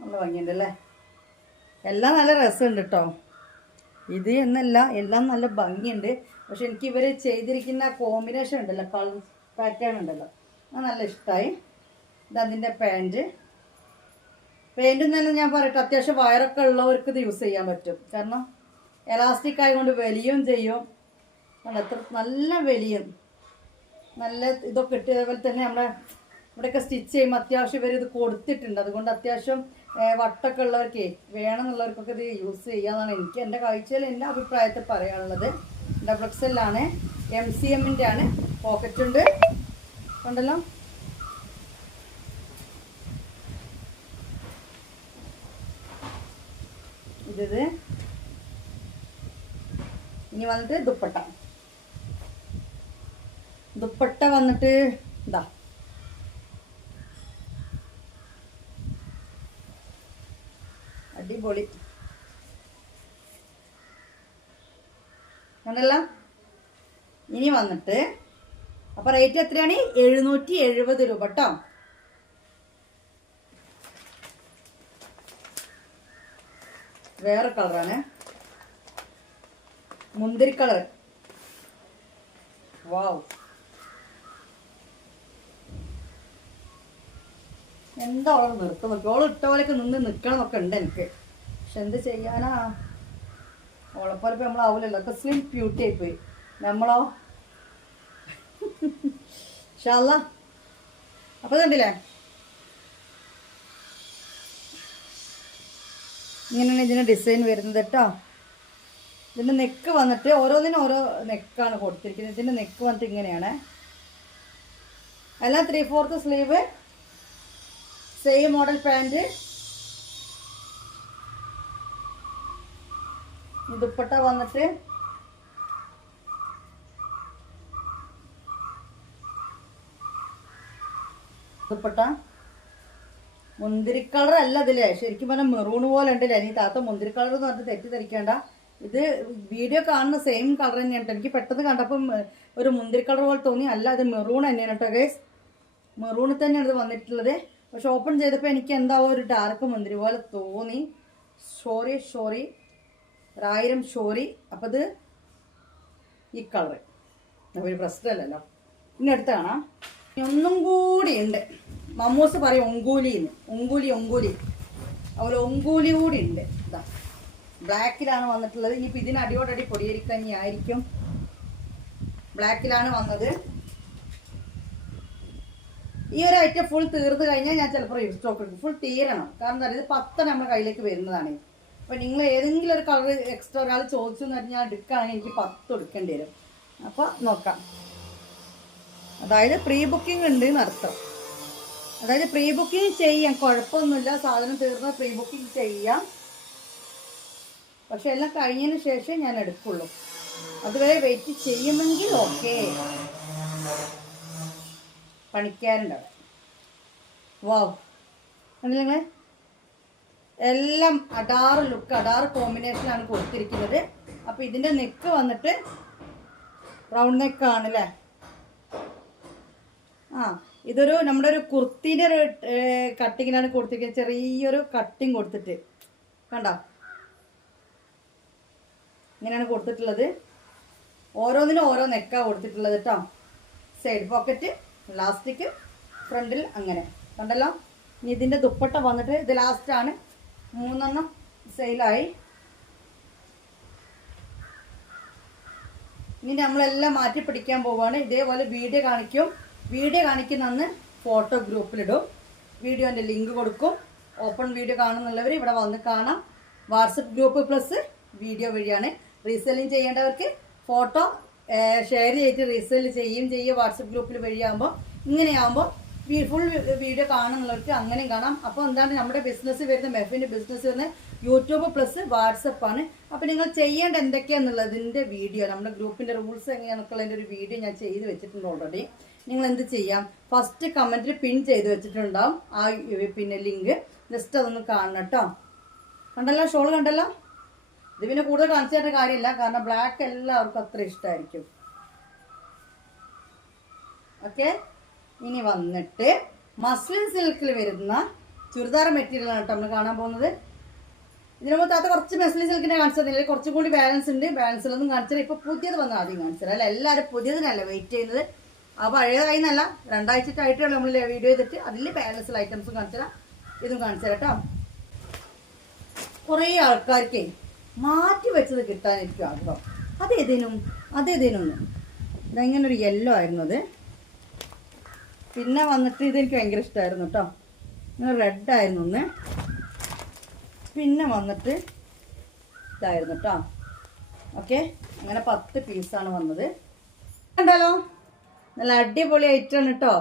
നല്ല ഭംഗിയുണ്ടല്ലേ, എല്ലാം നല്ല രസമുണ്ട് കേട്ടോ. ഇത് എന്നല്ല, എല്ലാം നല്ല ഭംഗിയുണ്ട്. പക്ഷെ എനിക്ക് ഇവർ ചെയ്തിരിക്കുന്ന കോമ്പിനേഷൻ ഉണ്ടല്ലോ, കളർ പാറ്റേൺ ഉണ്ടല്ലോ, അത് നല്ല ഇഷ്ടമായി. ഇതതിൻ്റെ പാൻറ് തന്നെ ഞാൻ പറയട്ടെ, അത്യാവശ്യം വയറൊക്കെ ഉള്ളവർക്ക് ഇത് യൂസ് ചെയ്യാൻ പറ്റും. കാരണം എലാസ്റ്റിക് ആയതുകൊണ്ട് വലിയും ചെയ്യും. അത്ര നല്ല വലിയും നല്ല ഇതൊക്കെ ഇട്ട്. അതേപോലെ തന്നെ നമ്മുടെ ഇവിടെയൊക്കെ സ്റ്റിച്ച് ചെയ്യുമ്പോൾ അത്യാവശ്യം ഇവർ ഇത് കൊടുത്തിട്ടുണ്ട്. അതുകൊണ്ട് അത്യാവശ്യം വട്ടൊക്കെ ഉള്ളവർക്കേ വേണമെന്നുള്ളവർക്കൊക്കെ ഇത് യൂസ് ചെയ്യാമെന്നാണ് എനിക്ക് എൻ്റെ കാഴ്ചയിൽ എൻ്റെ അഭിപ്രായത്തിൽ പറയാനുള്ളത്. XXL MCMൻ്റെ ആണ്. പോക്കറ്റ് ഉണ്ട്, ഉണ്ടല്ലോ. ഇത് ഇനി വന്നിട്ട് ദുപ്പട്ട വന്നിട്ട് ഇതാ അടിപൊളി കണ്ടല്ലോ. ഇനി വന്നിട്ട് അപ്പൊ റേറ്റ് എത്രയാണ്? 770 രൂപ കേട്ടോ. വേറെ കളറാണ്, മുന്തിരി കളർ. വാവ്, എന്താ അവളെ നിർത്തും നോക്കി. ഓള് ഇട്ട പോലെയൊക്കെ നിൽക്കണമെന്നൊക്കെ ഉണ്ട് എനിക്ക്. പക്ഷെ എന്ത് ചെയ്യാനാ, ഓളെപ്പോലെ ഇപ്പം നമ്മളാവില്ലല്ലോ. ഒക്കെ സ്ലിം ബ്യൂട്ടി ആയിപ്പോയി. നമ്മളോ ഷാല്ല. അപ്പോൾ ഇതുണ്ടല്ലേ, ഇങ്ങനെയാണ് ഇതിൻ്റെ ഡിസൈൻ വരുന്നത് കേട്ടോ. ഇതിൻ്റെ നെക്ക് വന്നിട്ട് ഓരോന്നിനും ഓരോ നെക്കാണ് കൊടുത്തിരിക്കുന്നത്. ഇതിൻ്റെ നെക്ക് വന്നിട്ട് ഇങ്ങനെയാണ്. എല്ലാം 3/4 sleeve, same model pant. Dupatta വന്നിട്ട് ദുപ്പട്ട മുന്തിരി കളർ അല്ല ഇതില്ലേ, ശരിക്കും പറഞ്ഞാൽ മെറൂൺ പോലെ ഉണ്ടല്ലേ. നീ താത്ത മുന്തിരി കളർ എന്ന് പറഞ്ഞിട്ട് തെറ്റിദ്ധരിക്കേണ്ട. ഇത് വീഡിയോ കാണുന്ന സെയിം കളർ തന്നെയാണ്. എനിക്ക് പെട്ടെന്ന് കണ്ടപ്പം ഒരു മുന്തിരി കളർ പോലെ തോന്നി. അല്ല, ഇത് മെറൂൺ തന്നെയാണ് കേട്ടോ ഗൈസ്. മെറൂണിൽ തന്നെയാണ് ഇത് വന്നിട്ടുള്ളത്. പക്ഷെ ഓപ്പൺ ചെയ്തപ്പോൾ എനിക്ക് എന്താ ഒരു ഡാർക്ക് മുന്തിരി പോലെ തോന്നി. ഷോറി 1000 ഷോറി. അപ്പം ഇത് ഈ കളറ് ഒരു പ്രശ്നമല്ലല്ലോ. ഇനി അടുത്ത് കാണാം. ഒന്നും കൂടി ഉണ്ട്. മമ്മൂസ് പറയും ഒങ്കൂലിന്ന്. ഒങ്കൂലി അതുപോലെ ഒങ്കൂലി കൂടി ഉണ്ട്. ഇതാ ബ്ലാക്കിലാണ് വന്നിട്ടുള്ളത്. ഇനിയിപ്പോൾ ഇതിന് അടിയോടടി പൊടിയേരിക്കഞ്ഞി ആയിരിക്കും. ബ്ലാക്കിലാണ് വന്നത്. ഈ ഒരു ഐറ്റം ഫുൾ തീർന്നു കഴിഞ്ഞാൽ ഞാൻ ചിലപ്പോൾ റീസ്റ്റോക്ക് എടുക്കും. ഫുൾ തീരണം. കാരണം എന്താ പറയുക, ഇത് 10 നമ്മുടെ കയ്യിലേക്ക് വരുന്നതാണ്. അപ്പോൾ നിങ്ങൾ ഏതെങ്കിലും ഒരു കളർ എക്സ്ട്രാ ഒരാൾ ചോദിച്ചു എന്ന് പറഞ്ഞാൽ എടുക്കുകയാണെങ്കിൽ എനിക്ക് 10 എടുക്കേണ്ടി വരും. അപ്പോൾ നോക്കാം. അതായത് പ്രീ ബുക്കിംഗ് ഉണ്ട് എന്നർത്ഥം. അതായത് പ്രീ ബുക്കിംഗ് ചെയ്യാം, കുഴപ്പമൊന്നുമില്ല. സാധനം തീർന്ന പ്രീ ബുക്കിംഗ് ചെയ്യാം. പക്ഷെ എല്ലാം കഴിഞ്ഞതിന് ശേഷം ഞാൻ എടുക്കുള്ളൂ. അതുവരെ വെയിറ്റ് ചെയ്യുമെങ്കിൽ ഓക്കെ. പണിക്കാരുണ്ട് അവിടെ. വാവ്, കണ്ടില്ലേ നിങ്ങൾ? എല്ലാം അഡാറ് ലുക്ക്, അഡാറ് കോമ്പിനേഷനാണ് കൊടുത്തിരിക്കുന്നത്. അപ്പോൾ ഇതിൻ്റെ നെക്ക് വന്നിട്ട് റൗണ്ട് നെക്കാണല്ലേ. ഇതൊരു നമ്മുടെ ഒരു കുർത്തിൻ്റെ ഒരു കട്ടിങ്ങിനാണ് കൊടുത്തിരിക്കുന്നത്. ചെറിയൊരു കട്ടിങ് കൊടുത്തിട്ട് കണ്ടോ, ഇങ്ങനെയാണ് കൊടുത്തിട്ടുള്ളത്. ഓരോന്നിനും ഓരോ നെക്കാ കൊടുത്തിട്ടുള്ളത് കേട്ടോ. സൈഡ് പോക്കറ്റ്, ലാസ്റ്റിക്ക്, ഫ്രണ്ടിൽ അങ്ങനെ കണ്ടല്ലോ. ഇനി ഇതിൻ്റെ ദുപ്പട്ട വന്നിട്ട് ഇത് ലാസ്റ്റാണ്. 3 സെയിലായി. ഇനി നമ്മളെല്ലാം മാറ്റി പിടിക്കാൻ പോവുകയാണ്. ഇതേപോലെ വീഡിയോ കാണിക്കും. വീഡിയോ കാണിക്കുന്ന അന്ന് ഫോട്ടോ ഗ്രൂപ്പിലിടും. വീഡിയോൻ്റെ ലിങ്ക് കൊടുക്കും. ഓപ്പൺ വീഡിയോ കാണുന്നുള്ളവർ ഇവിടെ വന്ന് കാണാം. വാട്സപ്പ് ഗ്രൂപ്പ് പ്ലസ് വീഡിയോ വഴിയാണ്. റീസെല്ലിങ് ചെയ്യേണ്ടവർക്ക് ഫോട്ടോ ഷെയർ ചെയ്തിട്ട് റീസെല് ചെയ്യുക വാട്സപ്പ് ഗ്രൂപ്പിൽ വഴിയാകുമ്പോൾ. ഇങ്ങനെയാകുമ്പോൾ ഫുൾ വീഡിയോ കാണുന്നുള്ളവർക്ക് അങ്ങനെയും കാണാം. അപ്പോൾ എന്താണ് നമ്മുടെ ബിസിനസ് വരുന്നത്, മെഫിൻ്റെ ബിസിനസ് വരുന്നത് യൂട്യൂബ് പ്ലസ് വാട്സപ്പാണ്. അപ്പോൾ നിങ്ങൾ ചെയ്യേണ്ട എന്തൊക്കെയാണെന്നുള്ളതിൻ്റെ വീഡിയോ, നമ്മുടെ ഗ്രൂപ്പിൻ്റെ റൂൾസ് എങ്ങനെയാണെന്നുള്ളതിൻ്റെ ഒരു വീഡിയോ ഞാൻ ചെയ്ത് വെച്ചിട്ടുണ്ട് ഓൾറെഡി. നിങ്ങൾ എന്ത് ചെയ്യാം, ഫസ്റ്റ് കമൻറ്റിൽ പിൻ ചെയ്ത് വെച്ചിട്ടുണ്ടാവും ആ പിന്നെ ലിങ്ക്. ജസ്റ്റ് അതൊന്ന് കാണണം കേട്ടോ. കണ്ടല്ലോ, ഷോൾ കണ്ടല്ലോ. ഇത് പിന്നെ കൂടുതൽ കാണിച്ചു തരേണ്ട കാര്യമില്ല, കാരണം ബ്ലാക്ക് എല്ലാവർക്കും അത്ര ഇഷ്ടമായിരിക്കും. ഓക്കെ, ഇനി വന്നിട്ട് മസ്ലിൻ സിൽക്കിൽ വരുന്ന ചുരിദാർ മെറ്റീരിയലാണ് കേട്ടോ നമ്മൾ കാണാൻ പോകുന്നത്. ഇതിനു മുമ്പ് താത്ത കുറച്ച് മസ്ലിൻ സിൽക്കിനെ കാണിച്ചതില്ല, കുറച്ചും കൂടി ബാലൻസ് ഉണ്ട്. ബാലൻസിലൊന്നും കാണിച്ചാൽ ഇപ്പോൾ പുതിയത് വന്ന് ആദ്യം കാണിച്ചത്. അല്ല, എല്ലാവരും പുതിയതിനല്ല വെയിറ്റ് ചെയ്യുന്നത്. ആ പഴയതായി എന്നല്ല, 2 ആഴ്ചയായിട്ടുള്ള നമ്മൾ വീഡിയോ ചെയ്തിട്ട് അതിൽ ബാലൻസിൽ ഐറ്റംസും കാണിച്ചാൽ ഇതും കാണിച്ചു തരാം കേട്ടോ. കുറേ ആൾക്കാർക്ക് മാറ്റി വെച്ചത് കിട്ടാനായിരിക്കും ആഗ്രഹം. അതേതേനൊന്നും ഇതെങ്ങനെ ഒരു യെല്ലോ ആയിരുന്നു അത്. പിന്നെ വന്നിട്ട് ഇതെനിക്ക് ഭയങ്കര ഇഷ്ടമായിരുന്നു കേട്ടോ. ഇങ്ങനെ റെഡ് ആയിരുന്നു ഒന്ന്. പിന്നെ വന്നിട്ട് ഇതായിരുന്നു കേട്ടോ. ഓക്കെ, അങ്ങനെ 10 പീസാണ് വന്നത്. കണ്ടാലോ, നല്ല അടിപൊളി ഐറ്റമാണ് കേട്ടോ.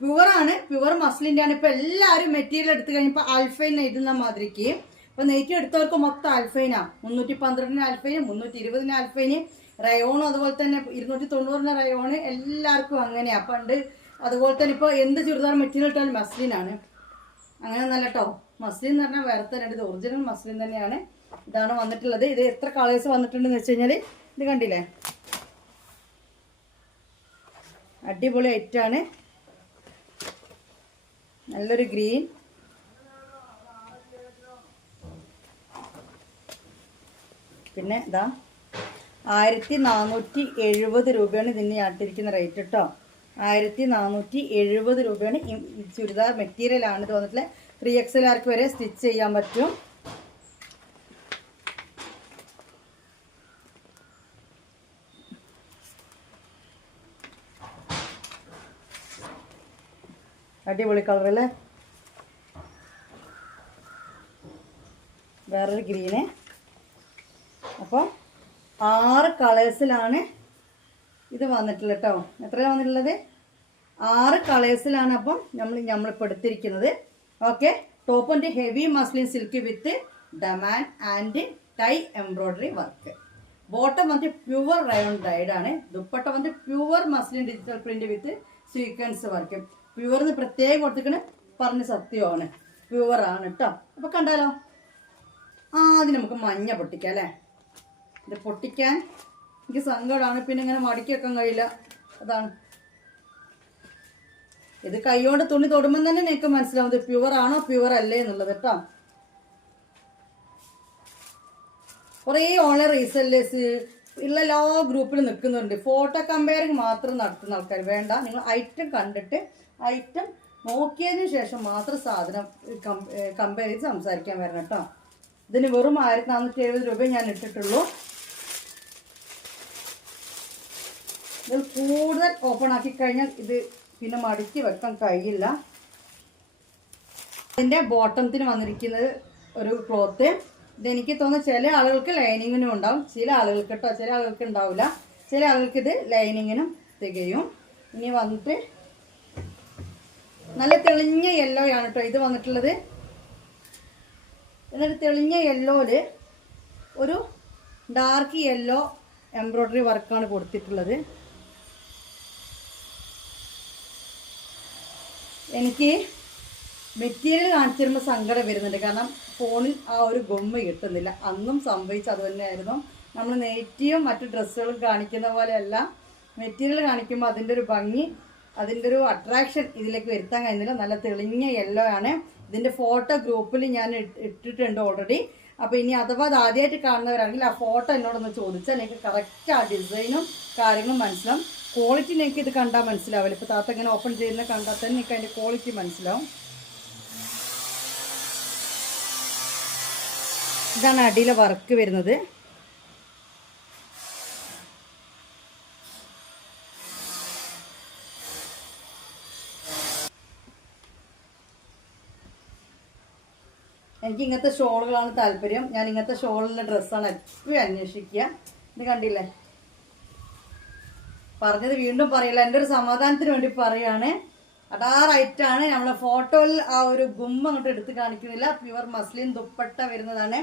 പ്യുവറാണ്, പ്യുവർ മസ്ലിൻ്റെ ആണ്. ഇപ്പോൾ എല്ലാവരും മെറ്റീരിയൽ എടുത്തു കഴിഞ്ഞപ്പോൾ ആൽഫൈൻ എഴുതുന്ന മാതിരിക്ക് ഇപ്പോൾ നെയ്റ്റ് എടുത്തവർക്ക് മൊത്തം ആൽഫൈനാ. 312 ആൽഫൈന്, 320 ആൽഫൈന്, റയോണും അതുപോലെ തന്നെ 290 റയോണ്. എല്ലാവർക്കും അങ്ങനെയാണ് പണ്ട്. അതുപോലെ തന്നെ ഇപ്പോൾ എന്ത് ചുരിദാർ മെറ്റീരിയൽ ഇട്ടാലും മസ്ലിനാണ്. അങ്ങനെ നല്ല കേട്ടോ. മസ്ലിൻ എന്ന് പറഞ്ഞാൽ വേറെ തന്നെ, ഇത് ഒറിജിനൽ മസ്ലിൻ തന്നെയാണ്. ഇതാണ് വന്നിട്ടുള്ളത്. ഇത് എത്ര കളേഴ്സ് വന്നിട്ടുണ്ടെന്ന് വെച്ച് കഴിഞ്ഞാൽ ഇത് കണ്ടില്ലേ, അടിപൊളി ഐറ്റാണ്. നല്ലൊരു ഗ്രീൻ, പിന്നെ ഇതാ 1470 രൂപയാണ് ഇതിന് ആട്ടിരിക്കുന്ന റേറ്റ് കേട്ടോ. 1470 രൂപയാണ് ഈ ചുരിദാർ മെറ്റീരിയലാണ് ഇത് വന്നിട്ടുള്ള. 3XL ആർക്ക് വരെ സ്റ്റിച്ച് ചെയ്യാൻ പറ്റും. അടിപൊളി കളറല്ലേ. വേറൊരു ഗ്രീന്. അപ്പോൾ 6 കളേഴ്സിലാണ് ഇത് വന്നിട്ടുള്ളത് കേട്ടോ. എത്രയാണ് വന്നിട്ടുള്ളത്? 6 കളേഴ്സിലാണ് അപ്പം നമ്മളിപ്പോൾ എടുത്തിരിക്കുന്നത്. Okay, top and heavy muslin silk with ഡമാൻ and tie embroidery work. Bottom വന്നിട്ട് പ്യുവർ റയോൺ ഡൈഡ് ആണ്. ദുപ്പട്ട വന്നിട്ട് pure muslin digital print with sequence work. പ്യുവറിന് പ്രത്യേകം കൊടുത്തിരിക്കണ പറഞ്ഞ സത്യമാണ്, പ്യുവർ ആണ് കേട്ടോ. അപ്പോൾ കണ്ടാലോ, ആദ്യം നമുക്ക് മഞ്ഞ പൊട്ടിക്കാം അല്ലേ. ഇത് പൊട്ടിക്കാൻ എനിക്ക് സങ്കടമാണ്, പിന്നെ ഇങ്ങനെ മടക്കി വെക്കാൻ കഴിയില്ല. അതാണ്, ഇത് കൈയോട് തുണി തൊടുമ്പോൾ തന്നെ നിങ്ങൾക്ക് മനസ്സിലാവും ഇത് പ്യുവർ ആണോ പ്യുവർ അല്ലേ എന്നുള്ളത് കേട്ടോ. കുറേ ഓൺലൈൻ റീസെല്ലേഴ്സ് ഉള്ള എല്ലാ ഗ്രൂപ്പിലും നിൽക്കുന്നുണ്ട്. ഫോട്ടോ കമ്പയറിങ് മാത്രം നടത്തുന്ന ആൾക്കാർ വേണ്ട. നിങ്ങൾ ഐറ്റം കണ്ടിട്ട് ഐറ്റം നോക്കിയതിന് ശേഷം മാത്രം സാധനം കമ്പയർ ചെയ്ത് സംസാരിക്കാൻ വരണം കേട്ടോ. ഇതിന് വെറും 1470 രൂപ ഞാൻ ഇട്ടിട്ടുള്ളൂ. ഇത് കൂടുതൽ ഓപ്പൺ ആക്കി കഴിഞ്ഞാൽ ഇത് പിന്നെ മടക്കി വെക്കാൻ കഴിയില്ല. ഇതിൻ്റെ ബോട്ടത്തിന് വന്നിരിക്കുന്നത് ഒരു ക്ലോത്ത്. ഇതെനിക്ക് തോന്നുന്നു ചില ആളുകൾക്ക് ലൈനിങ്ങിനും ഉണ്ടാവും, ചില ആളുകൾക്ക് കേട്ടോ, ചില ആളുകൾക്ക് ഉണ്ടാവില്ല. ചില ആളുകൾക്ക് ഇത് ലൈനിങ്ങിനും തികയും. ഇനി വന്നിട്ട് നല്ല തെളിഞ്ഞ യെല്ലോ ആണ് കേട്ടോ ഇത് വന്നിട്ടുള്ളത്. എന്നിട്ട് തെളിഞ്ഞ യെല്ലോയില് ഒരു ഡാർക്ക് യെല്ലോ എംബ്രോയ്ഡറി വർക്കാണ് കൊടുത്തിട്ടുള്ളത്. എനിക്ക് മെറ്റീരിയൽ കാണിച്ചു തരുമ്പോൾ സങ്കടം വരുന്നുണ്ട്, കാരണം ഫോണിൽ ആ ഒരു ഗമ്മ കിട്ടുന്നില്ല. അന്നും സംഭവിച്ചത് അത് തന്നെയായിരുന്നു. നമ്മൾ നെറ്റിയും മറ്റു ഡ്രസ്സുകളും കാണിക്കുന്ന പോലെയല്ല, മെറ്റീരിയൽ കാണിക്കുമ്പോൾ അതിൻ്റെ ഒരു ഭംഗി അതിൻ്റെ ഒരു അട്രാക്ഷൻ ഇതിലേക്ക് വരുത്താൻ കഴിയുന്നില്ല. നല്ല തെളിഞ്ഞ യെല്ലോ ആണ്. ഇതിൻ്റെ ഫോട്ടോ ഗ്രൂപ്പിൽ ഞാൻ ഇട്ടിട്ടുണ്ട് ഓൾറെഡി. അപ്പോൾ ഇനി അഥവാ അത് ആദ്യമായിട്ട് കാണുന്നവരാണെങ്കിൽ ആ ഫോട്ടോ എന്നോടൊന്ന് ചോദിച്ചാൽ എനിക്ക് കറക്റ്റ് ആ ഡിസൈനും കാര്യങ്ങളും മനസ്സിലാവും. ക്വാളിറ്റി എനിക്ക് ഇത് കണ്ടാൽ മനസ്സിലാവില്ല. ഇപ്പോൾ താത്ത ഇങ്ങനെ ഓപ്പൺ ചെയ്യുന്ന കണ്ടാൽ തന്നെ എനിക്ക് അതിൻ്റെ ക്വാളിറ്റി മനസ്സിലാവും. ഇതാണ് അടിയിലെ വർക്ക് വരുന്നത്. എനിക്ക് ഇങ്ങനത്തെ ഷോളുകളാണ് താല്പര്യം. ഞാൻ ഇങ്ങനത്തെ ഷോളിൻ്റെ ഡ്രസ്സാണ് എപ്പോഴും അന്വേഷിക്കുക. ഇത് കണ്ടില്ലേ, പറഞ്ഞത് വീണ്ടും പറയില്ല, എൻ്റെ ഒരു സമാധാനത്തിന് വേണ്ടി പറയുകയാണ്. അടാറായിട്ടാണ് നമ്മളെ ഫോട്ടോയിൽ ആ ഒരു ഗുമ്മ അങ്ങോട്ട് എടുത്ത് കാണിക്കുന്നില്ല. പ്യുവർ മസ്ലിൻ ദുപ്പട്ട വരുന്നതാണ്.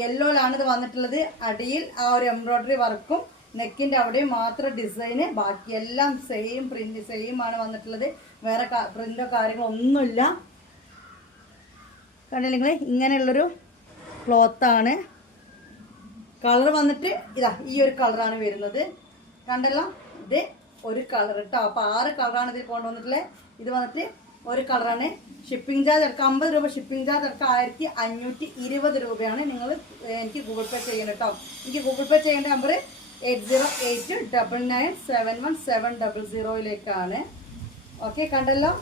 യെല്ലോയിലാണ് ഇത് വന്നിട്ടുള്ളത്. അടിയിൽ ആ ഒരു എംബ്രോയ്ഡറി വർക്കും നെക്കിൻ്റെ അവിടെയും മാത്രം ഡിസൈന്, ബാക്കിയെല്ലാം സെയിം പ്രിന്റ് സെയിം ആണ് വന്നിട്ടുള്ളത്. വേറെ പ്രിന്റോ കാര്യങ്ങളോ ഒന്നുമില്ല. കണ്ടില്ല നിങ്ങൾ, ഇങ്ങനെയുള്ളൊരു ക്ലോത്താണ്. കളർ വന്നിട്ട് ഇതാ ഈ ഒരു കളറാണ് വരുന്നത്. കണ്ടല്ലോ, ഇത് ഒരു കളർ കേട്ടോ. അപ്പോൾ 6 കളറാണ് ഇതിൽ കൊണ്ടുവന്നിട്ടുള്ളത്. ഇത് വന്നിട്ട് ഒരു കളറാണ്. ഷിപ്പിംഗ് ചാർജ് അടക്കം 50 രൂപ, ഷിപ്പിംഗ് ചാർജ് അടക്കം 1520 രൂപയാണ്. നിങ്ങൾ എനിക്ക് ഗൂഗിൾ പേ ചെയ്യണം കേട്ടോ. എനിക്ക് ഗൂഗിൾ പേ ചെയ്യേണ്ട നമ്പർ 8089971700 ഓക്കെ. കണ്ടല്ലോ,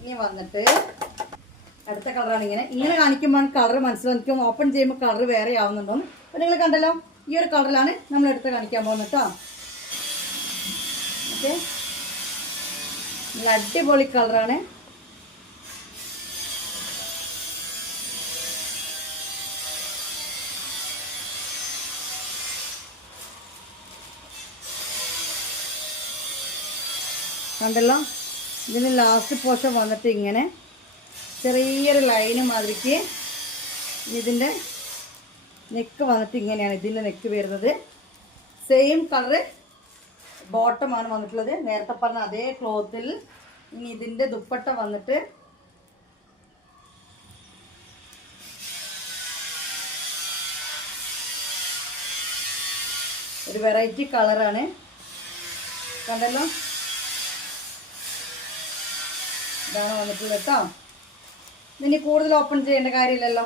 ഇനി വന്നിട്ട് അടുത്ത കളറാണ്. ഇങ്ങനെ കാണിക്കുമ്പോൾ കളർ മനസ്സിലാവും. എനിക്ക് ഓപ്പൺ ചെയ്യുമ്പോൾ കളർ വേറെ ആവുന്നുണ്ടോ. അപ്പോൾ നിങ്ങൾ കണ്ടല്ലോ, ഈ ഒരു കളറിലാണ് നമ്മൾ എടുത്ത് കാണിക്കാൻ പോകുന്നത് കേട്ടോ. ഓക്കെ, നല്ല അടിപൊളി കളറാണ്. കണ്ടല്ലോ, ഇതിന് ലാസ്റ്റ് പോർഷൻ വന്നിട്ട് ഇങ്ങനെ ചെറിയൊരു ലൈന് മാതിരിക്ക് ഇതിൻ്റെ നെക്ക് വന്നിട്ട് ഇങ്ങനെയാണ് ഇതിൻ്റെ നെക്ക് വരുന്നത്. സെയിം കളറ് ബോട്ടമാണ് വന്നിട്ടുള്ളത്. നേരത്തെ പറഞ്ഞ അതേ ക്ലോത്തിൽ. ഇനി ഇതിൻ്റെ ദുപ്പട്ട വന്നിട്ട് ഒരു വെറൈറ്റി കളറാണ്. കണ്ടല്ലോ, ഇതാണ് വന്നിട്ടുള്ളത് കേട്ടോ. ഇനി കൂടുതൽ ഓപ്പൺ ചെയ്യേണ്ട കാര്യമില്ലല്ലോ.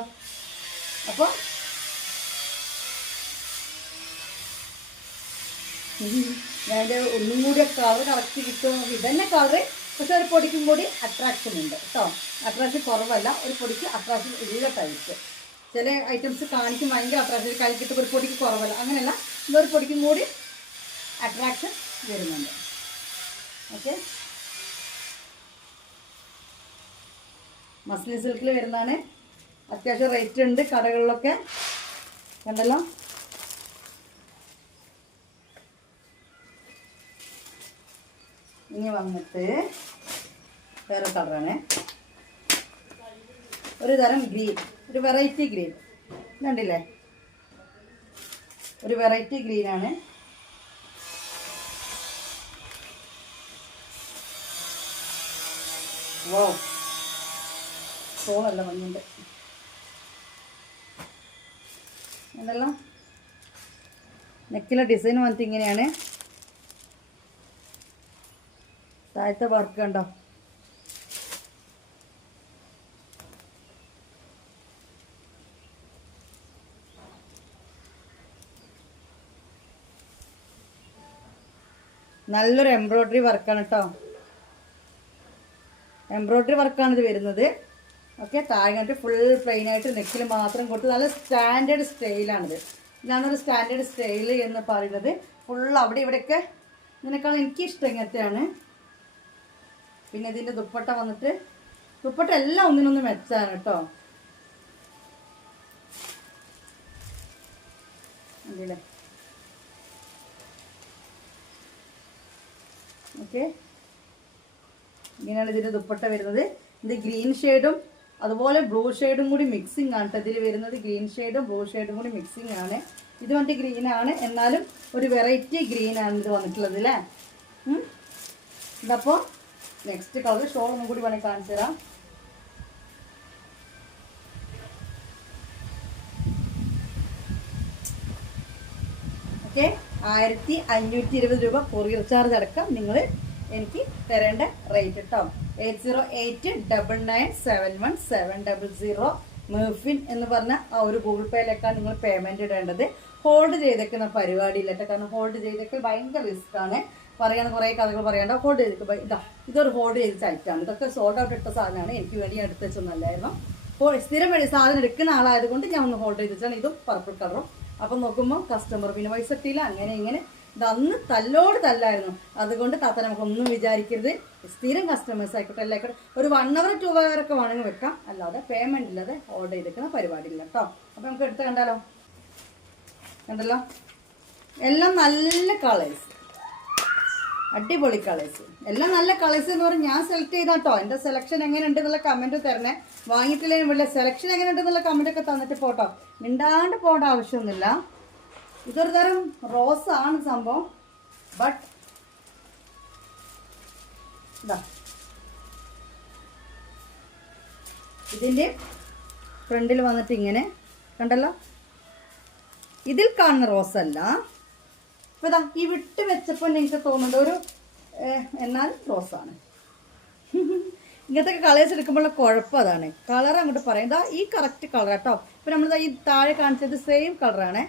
അപ്പോൾ ഞാൻ ഒന്നും കൂടി കളർ കറക്റ്റ് കിട്ടും. ഇതന്നെ കളറ്, പക്ഷെ ഒരു പൊടിക്കും കൂടി അട്രാക്ഷൻ ഉണ്ട് കേട്ടോ. അട്രാക്ഷൻ കുറവല്ല, ഒരു പൊടിക്ക് അട്രാക്ഷൻ ഉള്ള ടൈപ്പ്. ചില ഐറ്റംസ് കാണിക്കും ഭയങ്കര അട്രാക്ഷൻ, കളിക്കിട്ട് ഒരു പൊടിക്ക് കുറവല്ല. അങ്ങനെയല്ല, ഇതൊരു പൊടിക്കും കൂടി അട്രാക്ഷൻ വരുന്നുണ്ട്. ഓക്കെ, മസ്ലിൻ സിൽക്കിൽ വരുന്നതാണ്. അത്യാവശ്യം റേറ്റ് ഉണ്ട് കടകളിലൊക്കെ. കണ്ടല്ലോ, ഇനി വന്നിട്ട് വേറെ കളറാണ്. ഒരു തരം ഗ്രീൻ, ഒരു വെറൈറ്റി ഗ്രീൻ കണ്ടില്ലേ, ഒരു വെറൈറ്റി ഗ്രീനാണ്. വൗ, ഷോളല്ല മഞ്ഞുണ്ട്. എന്തെല്ലാം നെക്കിലെ ഡിസൈൻ വന്നിട്ട് ഇങ്ങനെയാണ്. താഴത്തെ വർക്ക് കണ്ടോ, നല്ലൊരു എംബ്രോയ്ഡറി വർക്കാണ് കേട്ടോ. എംബ്രോയ്ഡറി വർക്കാണ് ഇത് വരുന്നത്. ഓക്കെ, താഴെ ഫുൾ പ്ലെയിൻ ആയിട്ട് നെക്കിൽ മാത്രം കൊടുത്ത് നല്ല സ്റ്റാൻഡേർഡ് സ്റ്റൈലാണിത്. ഇതാണൊരു സ്റ്റാൻഡേർഡ് സ്റ്റൈൽ എന്ന് പറയുന്നത്. ഫുൾ അവിടെ ഇവിടെയൊക്കെ ഇതിനേക്കാളും എനിക്കിഷ്ടം ഇങ്ങനത്തെയാണ്. പിന്നെ ഇതിൻ്റെ ദുപ്പട്ട വന്നിട്ട്, ദുപ്പട്ട എല്ലാം ഒന്നിനൊന്ന് മെച്ചാണ് കേട്ടോ. അല്ലേ, ഓക്കെ, ഇങ്ങനെയാണ് ഇതിൻ്റെ ദുപ്പട്ട വരുന്നത്. ഇത് ഗ്രീൻ ഷെയ്ഡും അതുപോലെ ബ്ലൂ ഷെയ്ഡും കൂടി മിക്സിങ് ആണ് കേട്ടോ ഇതിൽ വരുന്നത്. ഗ്രീൻ ഷെയ്ഡും ബ്ലൂ ഷെയ്ഡും കൂടി മിക്സിങ് ആണ്. ഇത് വന്നിട്ട് ഗ്രീനാണ്, എന്നാലും ഒരു വെറൈറ്റി ഗ്രീനാണ് ഇത് വന്നിട്ടുള്ളത് അല്ലേ. ഇതപ്പോൾ നെക്സ്റ്റ് കളർ ഷോൾ ഒന്നും കൂടി വേണമെങ്കിൽ കാണിച്ചു തരാം. ഓക്കെ. 1520 രൂപ കൊറിയർ ചാർജ് അടക്കം നിങ്ങൾ എനിക്ക് തരേണ്ട റേറ്റ് കേട്ടോ. 8089971700 മെർഫിൻ എന്ന് പറഞ്ഞ ആ ഒരു ഗൂഗിൾ പേയിലേക്കാണ് നിങ്ങൾ പേയ്മെന്റ് ഇടേണ്ടത്. ഹോൾഡ് ചെയ്തേക്കുന്ന പരിപാടിയില്ല കേട്ടോ, കാരണം ഹോൾഡ് ചെയ്തേക്കൽ ഭയങ്കര റിസ്ക് ആണ്. പറയാൻ കുറേ കഥകൾ പറയണ്ട. ഹോൾഡ് ചെയ്തേക്ക് ഇതാ, ഇതൊരു ഹോൾഡ് ചെയ്ത സൈറ്റാണ്. ഇതൊക്കെ സോൾഡ് ഔട്ട് ഇട്ട സാധനമാണ്, എനിക്ക് വേണ്ടി എടുത്ത് വെച്ചൊന്നല്ലായിരുന്നു. അപ്പോൾ സ്ഥിരം വഴി സാധനം എടുക്കുന്ന ആളായതുകൊണ്ട് ഞാൻ ഒന്ന് ഹോൾഡ് ചെയ്ത് വെച്ചാണ്. ഇതും പർപ്പിൾ കളറും. അപ്പം നോക്കുമ്പോൾ കസ്റ്റമർ പിന്നെ പൈസ ഇട്ടില്ല, അങ്ങനെ ഇങ്ങനെ ഇതന്ന് തല്ലോട് തല്ലായിരുന്നു. അതുകൊണ്ട് താത്ത നമുക്കൊന്നും വിചാരിക്കരുത്. സ്ഥിരം കസ്റ്റമേഴ്സ് ആയിക്കോട്ടെ എല്ലായിക്കോട്ടെ ഒരു 1 hour 2 hour ഒക്കെ വേണമെങ്കിൽ വെക്കാം, അല്ലാതെ പേയ്മെന്റ് ഇല്ലാതെ ഓർഡർ ചെയ്തേക്കുന്ന പരിപാടിയില്ല കേട്ടോ. അപ്പം നമുക്ക് എടുത്ത് കണ്ടല്ലോ, എല്ലാം നല്ല കളേഴ്സ്, അടിപൊളി കളേഴ്സ്, എല്ലാം നല്ല കളേഴ്സ് എന്ന് പറഞ്ഞാൽ ഞാൻ സെലക്ട് ചെയ്താട്ടോ. എൻ്റെ സെലക്ഷൻ എങ്ങനെ ഉണ്ടെന്നുള്ള കമൻറ്റ് തരണേ. വാങ്ങിയിട്ടില്ലെങ്കിൽ വലിയ സെലക്ഷൻ എങ്ങനെ ഉണ്ടെന്നുള്ള കമൻറ്റൊക്കെ തന്നിട്ട് പോട്ടോ, മിണ്ടാണ്ട് പോകേണ്ട ആവശ്യമൊന്നുമില്ല. ഇതൊരു തരം റോസ് ആണ് സംഭവം. ബട്ട് ഇതാ ഇതിൻ്റെ ഫ്രണ്ടിൽ വന്നിട്ട് ഇങ്ങനെ കണ്ടല്ലോ, ഇതിൽ കാണുന്ന റോസ് അല്ല. അപ്പോൾ ഇതാ ഈ വിട്ട് വെച്ചപ്പോൾ എനിക്ക് തോന്നുന്നത് ഒരു എന്നാൽ റോസാണ്. ഇങ്ങനത്തെ കളേഴ്സ് എടുക്കുമ്പോഴുള്ള കുഴപ്പം അതാണ്, കളർ അങ്ങോട്ട് പറയും. ഇതാ ഈ കറക്റ്റ് കളർ കേട്ടോ. ഇപ്പം നമ്മളിതാ ഈ താഴെ കാണിച്ചത് സെയിം കളറാണ്,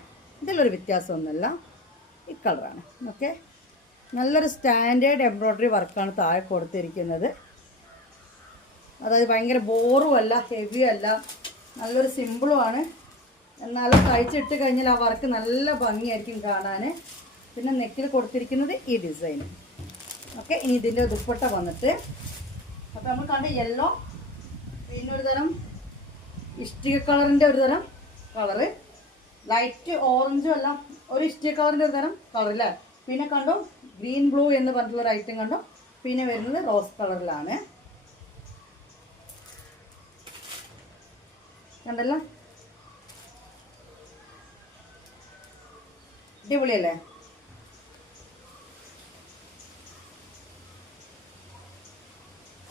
ഇതിലൊരു വ്യത്യാസമൊന്നുമില്ല, ഈ കളറാണ്. ഓക്കെ, നല്ലൊരു സ്റ്റാൻഡേർഡ് എംബ്രോയ്ഡറി വർക്കാണ് താഴെ കൊടുത്തിരിക്കുന്നത്. അതായത് ഭയങ്കര ബോറും അല്ല, ഹെവിയും അല്ല, നല്ലൊരു സിമ്പിളുമാണ്. എന്നാലും തയ്ച്ചിട്ട് കഴിഞ്ഞാൽ ആ വർക്ക് നല്ല ഭംഗിയായിരിക്കും കാണാൻ. പിന്നെ നെക്കിൽ കൊടുത്തിരിക്കുന്നത് ഈ ഡിസൈൻ. ഓക്കെ, ഇനി ഇതിൻ്റെ ദുപ്പട്ട വന്നിട്ട് അപ്പോൾ നമ്മൾ കണ്ട യെല്ലോ, പിന്നെ ഒരു തരം ഇഷ്ടിക കളറിൻ്റെ ഒരു തരം കളറ്, ലൈറ്റ് ഓറഞ്ചും അല്ല, ഒരു ഇഷ്ടിക കളറിൻ്റെ ഒരു തരം കളറില്ലേ. പിന്നെ കണ്ടോ ഗ്രീൻ ബ്ലൂ എന്ന് പറഞ്ഞിട്ടുള്ളൊരു ഐറ്റം കണ്ടോ. പിന്നെ വരുന്നത് റോസ് കളറിലാണ്, കണ്ടല്ലോ, അടിപൊളിയല്ലേ.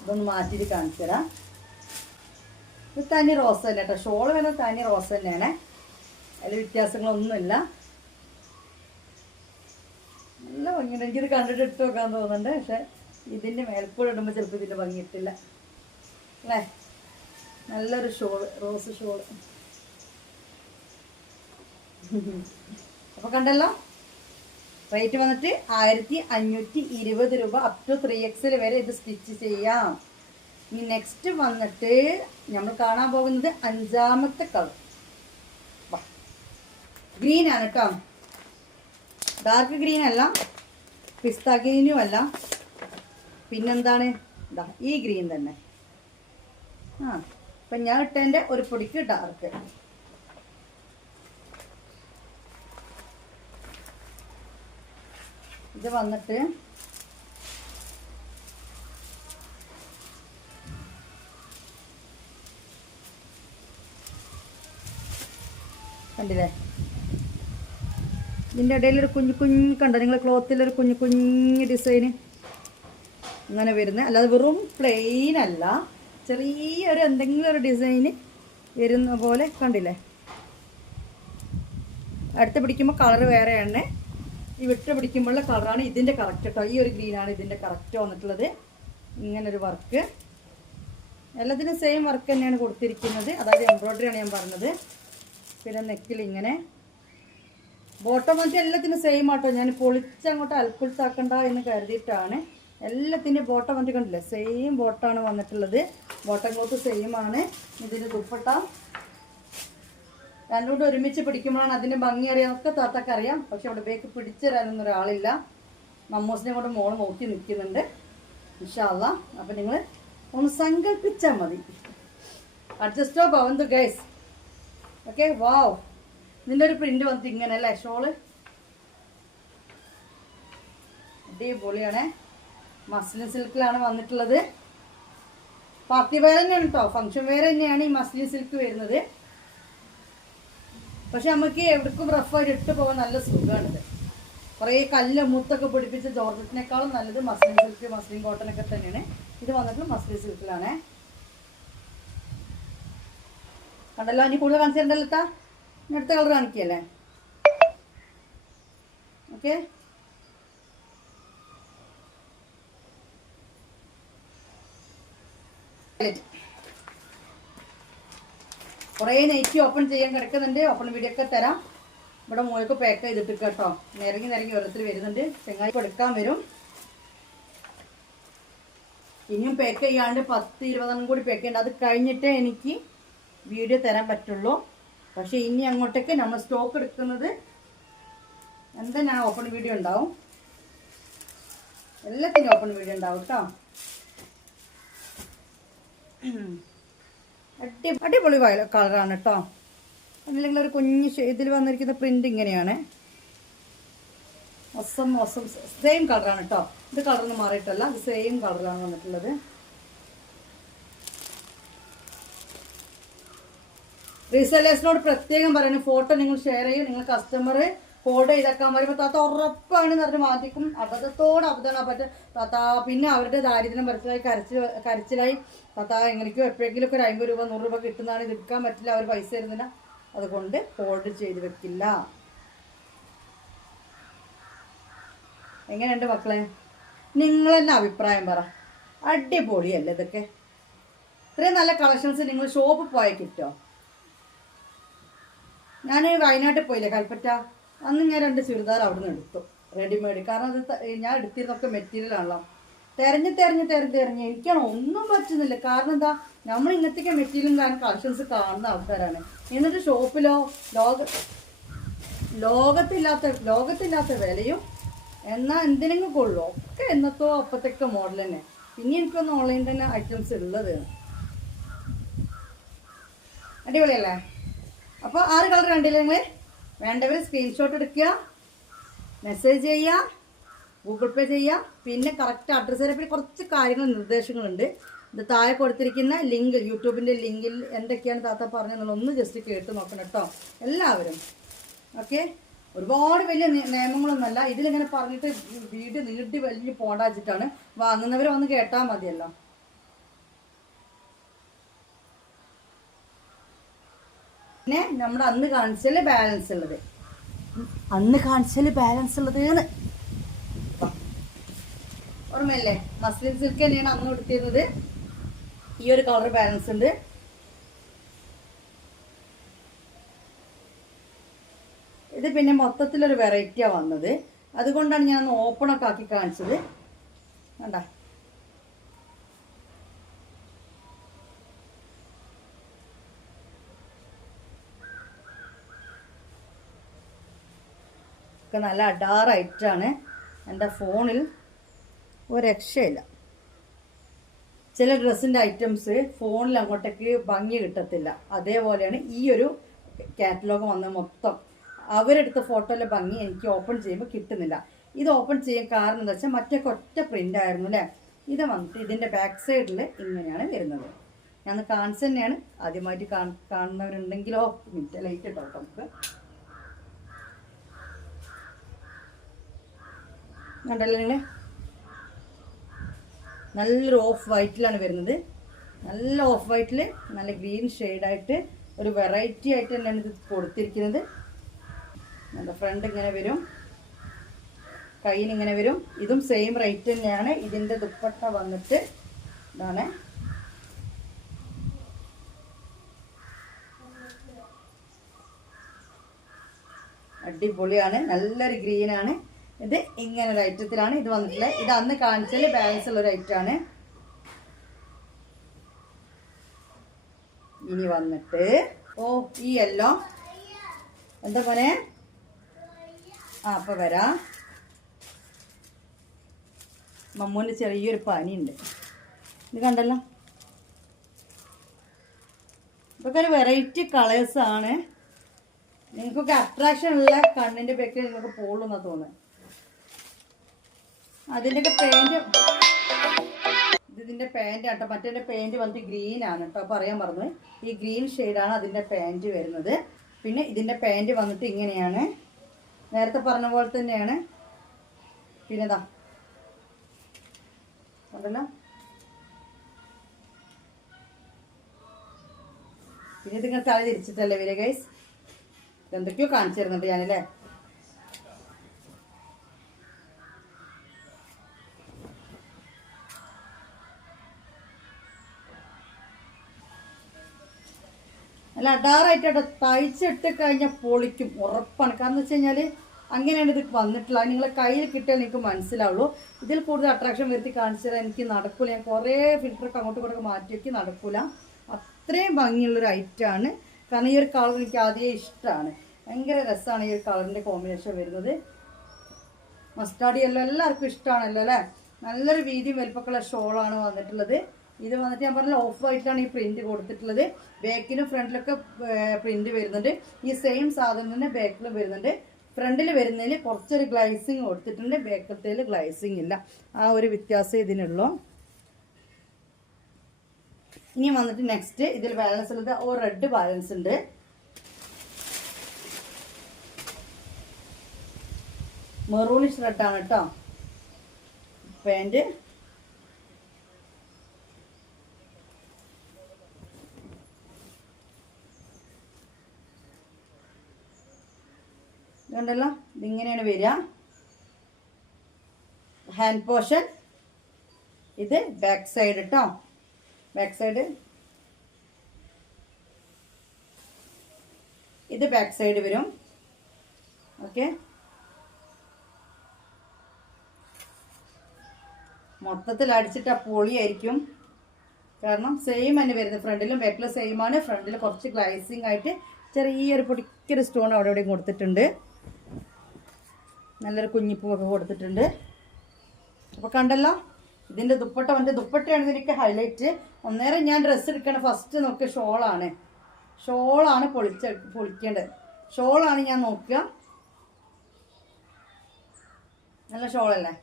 ഇതൊന്ന് മാറ്റിയിട്ട് കാണിച്ചു തരാം. ഇത് തനി റോസ് തന്നെ കേട്ടോ, ഷോൾ വരുന്നത് തനി റോസ് തന്നെയാണ്, അതിൽ വ്യത്യാസങ്ങളൊന്നുമില്ല. നല്ല ഭംഗിയുണ്ട്, എനിക്കിത് കണ്ടിട്ട് ഇട്ട് വെക്കാൻ തോന്നുന്നുണ്ട്. പക്ഷെ ഇതിൻ്റെ മേൽക്കൂടെ ഇടുമ്പോൾ ചിലപ്പോൾ ഇതിൻ്റെ ഭംഗി ഇട്ടില്ല അല്ലേ. നല്ലൊരു ഷോള്, റോസ് ഷോള്. അപ്പോൾ കണ്ടല്ലോ, റേറ്റ് വന്നിട്ട് 1520 രൂപ. അപ് ടു 3XL വരെ ഇത് സ്റ്റിച്ച് ചെയ്യാം. ഇനി നെക്സ്റ്റ് വന്നിട്ട് നമ്മൾ കാണാൻ പോകുന്നത് 5ാമത്തെ കളർ. ഗ്രീൻ ആണ് കേട്ടോ, ഡാർക്ക് ഗ്രീൻ അല്ല, പിസ്ത ഗ്രീനും അല്ല, പിന്നെന്താണ് ഇതാ ഈ ഗ്രീൻ തന്നെ. അപ്പം ഞാൻ ഇട്ടതിൻ്റെ ഒരു പൊടിക്ക് ഡാർക്ക്. ഇത് വന്നിട്ട് കണ്ടില്ലേ, ഇതിൻ്റെ ഇടയിലൊരു കുഞ്ഞു കണ്ടോ നിങ്ങൾ, ക്ലോത്തിലൊരു കുഞ്ഞു ഡിസൈന് ഇങ്ങനെ വരുന്നത്. അല്ലാതെ വെറും പ്ലെയിൻ അല്ല, ചെറിയൊരു എന്തെങ്കിലും ഒരു ഡിസൈന് വരുന്ന പോലെ കണ്ടില്ലേ. അടുത്ത് പിടിക്കുമ്പോൾ കളർ വേറെയാണ്, ഈ വിട്ട് പിടിക്കുമ്പോഴുള്ള കളറാണ് ഇതിൻ്റെ കറക്റ്റ് കേട്ടോ. ഈ ഒരു ഗ്രീനാണ് ഇതിൻ്റെ കറക്റ്റ് വന്നിട്ടുള്ളത്. ഇങ്ങനൊരു വർക്ക്, എല്ലാത്തിനും സെയിം വർക്ക് തന്നെയാണ് കൊടുത്തിരിക്കുന്നത്, അതായത് എംബ്രോയ്ഡറിയാണ് ഞാൻ പറഞ്ഞത്. പിന്നെ നെക്കിൽ ഇങ്ങനെ ബോട്ടം വന്നിട്ട് എല്ലാത്തിനും സെയിം ആട്ടോ. ഞാൻ പൊളിച്ചങ്ങോട്ട് അൽക്കുൾത്താക്കണ്ട എന്ന് കരുതിയിട്ടാണ്. എല്ലാത്തിൻ്റെ ബോട്ടം വന്നിട്ട് കണ്ടില്ലേ, സെയിം ബോട്ടമാണ് വന്നിട്ടുള്ളത്. ബോട്ടം ക്ലോത്ത് സെയിം ആണ്. ഇതിൻ്റെ ദുപ്പട്ട രണ്ടും കൂടെ ഒരുമിച്ച് പിടിക്കുമ്പോഴാണ് അതിൻ്റെ ഭംഗി അറിയാമൊക്കെ താത്താക്ക് അറിയാം. പക്ഷെ അവിടെ ബേക്ക് പിടിച്ചു തരാനൊന്നും ഒരാളില്ല. മമ്മൂസിനെ കൊണ്ട് മോള് നോക്കി നിൽക്കുന്നുണ്ട് ഇൻഷാ അല്ലാ. അപ്പം നിങ്ങൾ ഒന്ന് സങ്കല്പിച്ചാൽ മതി. അഡ്ജസ്റ്റോ ഭവന്തു ഗൈസ്. ഓക്കെ, വാവ്, ഇതിൻ്റെ ഒരു പ്രിന്റ് വന്നിട്ട് ഇങ്ങനെ അല്ലേ ഷോള്, അടിപൊളിയാണ്. മസ്ലിൻ സിൽക്കിലാണ് വന്നിട്ടുള്ളത്. പാർട്ടി വെയർ തന്നെയാണ് കേട്ടോ, ഫംഗ്ഷൻ വെയർ തന്നെയാണ് ഈ മസ്ലിൻ സിൽക്ക് വരുന്നത്. പക്ഷെ നമുക്ക് എവിടേക്കും റഫായിട്ട് ഇട്ട് പോകാൻ നല്ല സുഖമാണിത്. കുറേ കല്ല് മുത്തൊക്കെ പിടിപ്പിച്ച ജോർജറ്റിനേക്കാളും നല്ലത് മസ്ലിൻ സിൽക്ക്, മസ്ലിൻ കോട്ടൺ ഒക്കെ തന്നെയാണ്. ഇത് വന്നിട്ട് മസ്ലിൻ സിൽക്കിലാണ്. കണ്ടല്ലോ, ഇനി കൂടുതൽ കാണിച്ചിട്ടുണ്ടല്ലോ. ഇനി അടുത്ത കളർ കാണിക്കുകയല്ലേ. ഓക്കെ. കുറേ നൈറ്റി ഓപ്പൺ ചെയ്യാൻ കിടക്കുന്നുണ്ട്. ഓപ്പൺ വീഡിയോ ഒക്കെ തരാം. ഇവിടെ മോൾക്ക് പാക്ക് ചെയ്തിട്ട് കേട്ടോ. നിരങ്ങി ഓരോരുത്തർ വരുന്നുണ്ട്. ചെങ്ങായി കൊടുക്കാൻ വരും. ഇനിയും പാക്ക് ചെയ്യാണ്ട് 10-20 കൂടി പാക്ക് ചെയ്യണ്ട. അത് കഴിഞ്ഞിട്ടേ എനിക്ക് വീഡിയോ തരാൻ പറ്റുള്ളൂ. പക്ഷെ ഇനി അങ്ങോട്ടേക്ക് നമ്മൾ സ്റ്റോക്ക് എടുക്കുന്നത് എന്താ ഞാൻ ഓപ്പൺ വീഡിയോ ഉണ്ടാവും. എല്ലാത്തിനും ഓപ്പൺ വീഡിയോ ഉണ്ടാവും കേട്ടോ. അടിപൊളി കളറാണ് കേട്ടോ. അല്ലെങ്കിൽ ഒരു കുഞ്ഞ് ഇതിൽ വന്നിരിക്കുന്ന പ്രിന്റ് ഇങ്ങനെയാണ്. മൊസം സെയിം കളറാണ് കേട്ടോ. ഇത് കളറൊന്നും മാറിയിട്ടല്ല, ഇത് സെയിം കളറിലാണ് വന്നിട്ടുള്ളത്. റീസെല്ലേഴ്സിനോട് പ്രത്യേകം പറയുന്നത് ഫോട്ടോ നിങ്ങൾ ഷെയർ ചെയ്യും. നിങ്ങൾ കസ്റ്റമർ കോഡ് ചെയ്താക്കാൻ പറയുമ്പോൾ താത്ത ഉറപ്പാണെന്ന് പറഞ്ഞ് മാറ്റിക്കും. അബദ്ധമാണ് പറ്റ താത്ത. പിന്നെ അവരുടെ ദാരിദ്ര്യം കരച്ചിലായി താത്ത എങ്ങനെയൊക്കെയോ എപ്പോഴെങ്കിലും ഒരു 50 രൂപ 100 രൂപ കിട്ടുന്നതാണ്. ഇത് എടുക്കാൻ പറ്റില്ല, അവർ പൈസ തരുന്നില്ല. അതുകൊണ്ട് കോഡ് ചെയ്ത് വെക്കില്ല. എങ്ങനെയുണ്ട് മക്കളെ? നിങ്ങൾ തന്നെ അഭിപ്രായം പറ. അടിപൊളിയല്ലേ ഇതൊക്കെ? ഇത്രയും നല്ല കളക്ഷൻസ് നിങ്ങൾ ഷോപ്പിൽ പോയാൽ കിട്ടോ? ഞാൻ വയനാട്ടിൽ പോയില്ലേ, കൽപ്പറ്റ. അന്ന് ഞാൻ 2 ചുരിദാർ അവിടെ നിന്ന് എടുത്തു റെഡിമെയ്ഡ്. കാരണം അത് ഞാൻ എടുത്തിരുന്നൊക്കെ മെറ്റീരിയലാണല്ലോ. തെരഞ്ഞ് എനിക്കാണ് ഒന്നും പറ്റുന്നില്ല. കാരണം എന്താ, നമ്മൾ ഇന്നത്തേക്ക് മെറ്റീരിയലും കാരണം കളക്ഷൻസ് കാണുന്ന ആൾക്കാരാണ്. എന്നിട്ട് ഷോപ്പിലോ ലോകത്തില്ലാത്ത വിലയും എന്നാൽ എന്തിനെങ്കിലും കൊള്ളു ഒക്കെ എന്നത്തോ അപ്പത്തൊക്കെ മോഡൽ തന്നെ. പിന്നെ എനിക്കൊന്ന് ഓൺലൈൻ തന്നെ ഐറ്റംസ് ഉള്ളത്. അടിപൊളിയല്ലേ? അപ്പോൾ 6 കളർ കണ്ടില്ലേ നിങ്ങൾ? വേണ്ടവർ സ്ക്രീൻഷോട്ട് എടുക്കുക, മെസ്സേജ് ചെയ്യുക, ഗൂഗിൾ പേ ചെയ്യുക. പിന്നെ കറക്റ്റ് അഡ്രസ്സ് തരാൻ കുറച്ച് കാര്യങ്ങൾ നിർദ്ദേശങ്ങളുണ്ട്. ഇത് താഴെ കൊടുത്തിരിക്കുന്ന ലിങ്ക്, യൂട്യൂബിൻ്റെ ലിങ്കിൽ എന്തൊക്കെയാണ് താത്ത പറഞ്ഞതെന്നുള്ളതൊന്ന് ജസ്റ്റ് കേട്ട് നോക്കണം കേട്ടോ എല്ലാവരും. ഓക്കെ. ഒരുപാട് വലിയ നിയമങ്ങളൊന്നുമല്ല. ഇതിലിങ്ങനെ പറഞ്ഞിട്ട് വീഡിയോ നീട്ടി വലിയ പോണ്ടാച്ചിട്ടാണ്. വാങ്ങുന്നവർ വന്ന് കേട്ടാൽ മതിയല്ലോ. പിന്നെ നമ്മുടെ അന്ന് കാണിച്ചാൽ ബാലൻസ് ഉള്ളത് ഓർമ്മയല്ലേ? മസ്ലിൻ സിൽക്ക് തന്നെയാണ് അന്ന് കൊടുത്തിരുന്നത്. ഈ ഒരു കളർ ബാലൻസ് ഉണ്ട്. ഇത് പിന്നെ മൊത്തത്തിലൊരു വെറൈറ്റിയാണ് വന്നത്. അതുകൊണ്ടാണ് ഞാൻ ഓപ്പണൊക്കെ ആക്കി കാണിച്ചത്. കണ്ട, ഒക്കെ നല്ല അഡാറായിട്ടാണ്. എൻ്റെ ഫോണിൽ ഒരു രക്ഷയില്ല. ചില ഡ്രസ്സിൻ്റെ ഐറ്റംസ് ഫോണിൽ അങ്ങോട്ടേക്ക് ഭംഗി കിട്ടത്തില്ല. അതേപോലെയാണ് ഈ ഒരു കാറ്റലോഗ് വന്ന മൊത്തം. അവരെടുത്ത ഫോട്ടോയിലെ ഭംഗി എനിക്ക് ഓപ്പൺ ചെയ്യുമ്പോൾ കിട്ടുന്നില്ല. ഇത് ഓപ്പൺ ചെയ്യാൻ കാരണം എന്താ വെച്ചാൽ മറ്റൊക്കെ ഒറ്റ പ്രിൻ്റ് ആയിരുന്നു അല്ലേ? ഇത് വന്നിട്ട് ഇതിൻ്റെ ബാക്ക് സൈഡിൽ ഇങ്ങനെയാണ് വരുന്നത്. ഞാൻ കാണിച്ചു തന്നെയാണ്. ആദ്യമായിട്ട് കാണുന്നവരുണ്ടെങ്കിലോ മിനിറ്റ് ലൈറ്റ് ഇട്ടോ നമുക്ക്. കണ്ടല്ലോ നിങ്ങൾ? നല്ലൊരു ഓഫ് വൈറ്റിലാണ് വരുന്നത്. നല്ല ഓഫ് വൈറ്റിൽ നല്ല ഗ്രീൻ ഷെയ്ഡായിട്ട് ഒരു വെറൈറ്റി ആയിട്ട് തന്നെയാണ് ഇത് കൊടുത്തിരിക്കുന്നത്. നല്ല ഫ്രണ്ട് ഇങ്ങനെ വരും, കയ്യിനിങ്ങനെ വരും. ഇതും സെയിം റേറ്റ് തന്നെയാണ്. ഇതിൻ്റെ ദുപ്പട്ട വന്നിട്ട് ഇതാണ്. അടിപൊളിയാണ്, നല്ലൊരു ഗ്രീനാണ്. ഇത് ഇങ്ങനെ ഒരു ഐറ്റത്തിലാണ് ഇത് വന്നിട്ടുള്ളത്. ഇത് അന്ന് കാണിച്ചാൽ ബാലൻസ് ഉള്ളൊരു ഐറ്റമാണ്. ഇനി വന്നിട്ട് ഈ യെല്ലോ എന്താ പോലെ അപ്പൊ വരാം. മമ്മൂന് ചെറിയൊരു പനിയുണ്ട്. ഇത് കണ്ടല്ലോ? ഇതൊക്കെ ഒരു വെറൈറ്റി കളേഴ്സാണ്. നിങ്ങൾക്കൊക്കെ അട്രാക്ഷൻ ഉള്ള കണ്ണിൻ്റെ ബേക്കിൽ നിങ്ങൾക്ക് പോകുള്ളൂന്നാ തോന്നുന്നത്. അതിൻ്റെയൊക്കെ പാൻറ്, ഇതിൻ്റെ പാൻറ് ആട്ടോ. മറ്റേ പാൻറ് വന്നിട്ട് ഗ്രീൻ ആണ് കേട്ടോ. അപ്പോൾ അറിയാൻ പറഞ്ഞു, ഈ ഗ്രീൻ ഷെയ്ഡാണ് അതിൻ്റെ പാൻറ് വരുന്നത്. പിന്നെ ഇതിൻ്റെ പാൻറ് വന്നിട്ട് ഇങ്ങനെയാണ്, നേരത്തെ പറഞ്ഞ പോലെ തന്നെയാണ്. പിന്നെ ഇതാ കണ്ടല്ലോ? പിന്നെ ഇതിങ്ങനെ തല തിരിച്ചിട്ടല്ലേ വരിക ഗൈസ്? എന്തൊക്കെയോ കാണിച്ചു തരുന്നുണ്ട് ഞാനല്ലേ? നല്ല അടാറായിട്ട് തയ്ച്ചിട്ട് കഴിഞ്ഞാൽ പൊളിക്കും, ഉറപ്പാണ്. കാരണം എന്ന് വെച്ച് കഴിഞ്ഞാൽ അങ്ങനെയാണ് ഇത് വന്നിട്ടുള്ളത്. നിങ്ങളെ കയ്യിൽ കിട്ടിയാൽ നിങ്ങൾക്ക് മനസ്സിലാവുള്ളൂ. ഇതിൽ കൂടുതൽ അട്രാക്ഷൻ വരുത്തി കാണിച്ചു തരാൻ എനിക്ക് നടക്കില്ല. ഞാൻ കുറേ ഫിൽറ്ററൊക്കെ അങ്ങോട്ടും ഇങ്ങോട്ടൊക്കെ മാറ്റി വയ്ക്കി നടക്കില്ല. അത്രയും ഭംഗിയുള്ളൊരു ഐറ്റമാണ്. കാരണം ഈ ഒരു കളർ എനിക്ക് ആദ്യമേ ഇഷ്ടമാണ്. ഭയങ്കര രസമാണ് ഈ ഒരു കളറിൻ്റെ കോമ്പിനേഷൻ വരുന്നത്. മസ്റ്റാർഡ് യെല്ലോ എല്ലാവർക്കും ഇഷ്ടമാണല്ലോ അല്ലേ. നല്ലൊരു വീതിയും വലിപ്പമുള്ള ഷോളാണ് വന്നിട്ടുള്ളത്. ഇത് വന്നിട്ട് ഞാൻ പറഞ്ഞ ഓഫ് വൈറ്റിലാണ് ഈ പ്രിന്റ് കൊടുത്തിട്ടുള്ളത്. ബാക്കിലും ഫ്രണ്ടിലൊക്കെ പ്രിന്റ് വരുന്നുണ്ട്. ഈ സെയിം സാധനം തന്നെ ബാക്കിലും വരുന്നുണ്ട്. ഫ്രണ്ടിൽ വരുന്നതിൽ കുറച്ചൊരു ഗ്ലൈസിങ് കൊടുത്തിട്ടുണ്ട്, ബാക്കത്തേൽ ഗ്ലൈസിങ് ഇല്ല. ആ ഒരു വ്യത്യാസം ഇതിനുള്ളൂ. ഇനി വന്നിട്ട് നെക്സ്റ്റ് ഇതിൽ ബാലൻസ് ഉള്ളത് ഒരു റെഡ് ബാലൻസ് ഉണ്ട്. മെറൂണിഷ് റെഡാണ് കേട്ടോ പാൻറ്. ഇതുണ്ടല്ലോ, ഇതിങ്ങനെയാണ് വരിക. ഹാൻഡ് പോർഷൻ, ഇത് ബാക്ക് സൈഡ് കേട്ടോ. ബാക്ക് സൈഡ്, ഇത് ബാക്ക് സൈഡ് വരും. ഓക്കെ, മൊത്തത്തിൽ അടിച്ചിട്ട് പൊളിയായിരിക്കും. കാരണം സെയിം തന്നെ വരുന്നത്, ഫ്രണ്ടിലും ബാക്കിലും സെയിം ആണ്. ഫ്രണ്ടിൽ കുറച്ച് ഗ്ലൈസിങ് ആയിട്ട് ചെറിയൊരു പൊടിക്കൊരു സ്റ്റോൺ അവിടെ എവിടെയും കൊടുത്തിട്ടുണ്ട്. നല്ലൊരു കുഞ്ഞിപ്പൂവൊക്കെ കൊടുത്തിട്ടുണ്ട്. അപ്പോൾ കണ്ടല്ലോ, ഇതിൻ്റെ ദുപ്പട്ട വന്നിട്ട് ദുപ്പട്ടയാണ് ഇതിലേക്ക് ഹൈലൈറ്റ്. ഒന്നേരം ഞാൻ ഡ്രസ്സ് എടുക്കണം, ഫസ്റ്റ് നോക്കുക ഷോളാണ്. ഷോളാണ് പൊളിക്കേണ്ടത്. ഷോളാണ് ഞാൻ നോക്കുക. നല്ല ഷോളല്ലേ,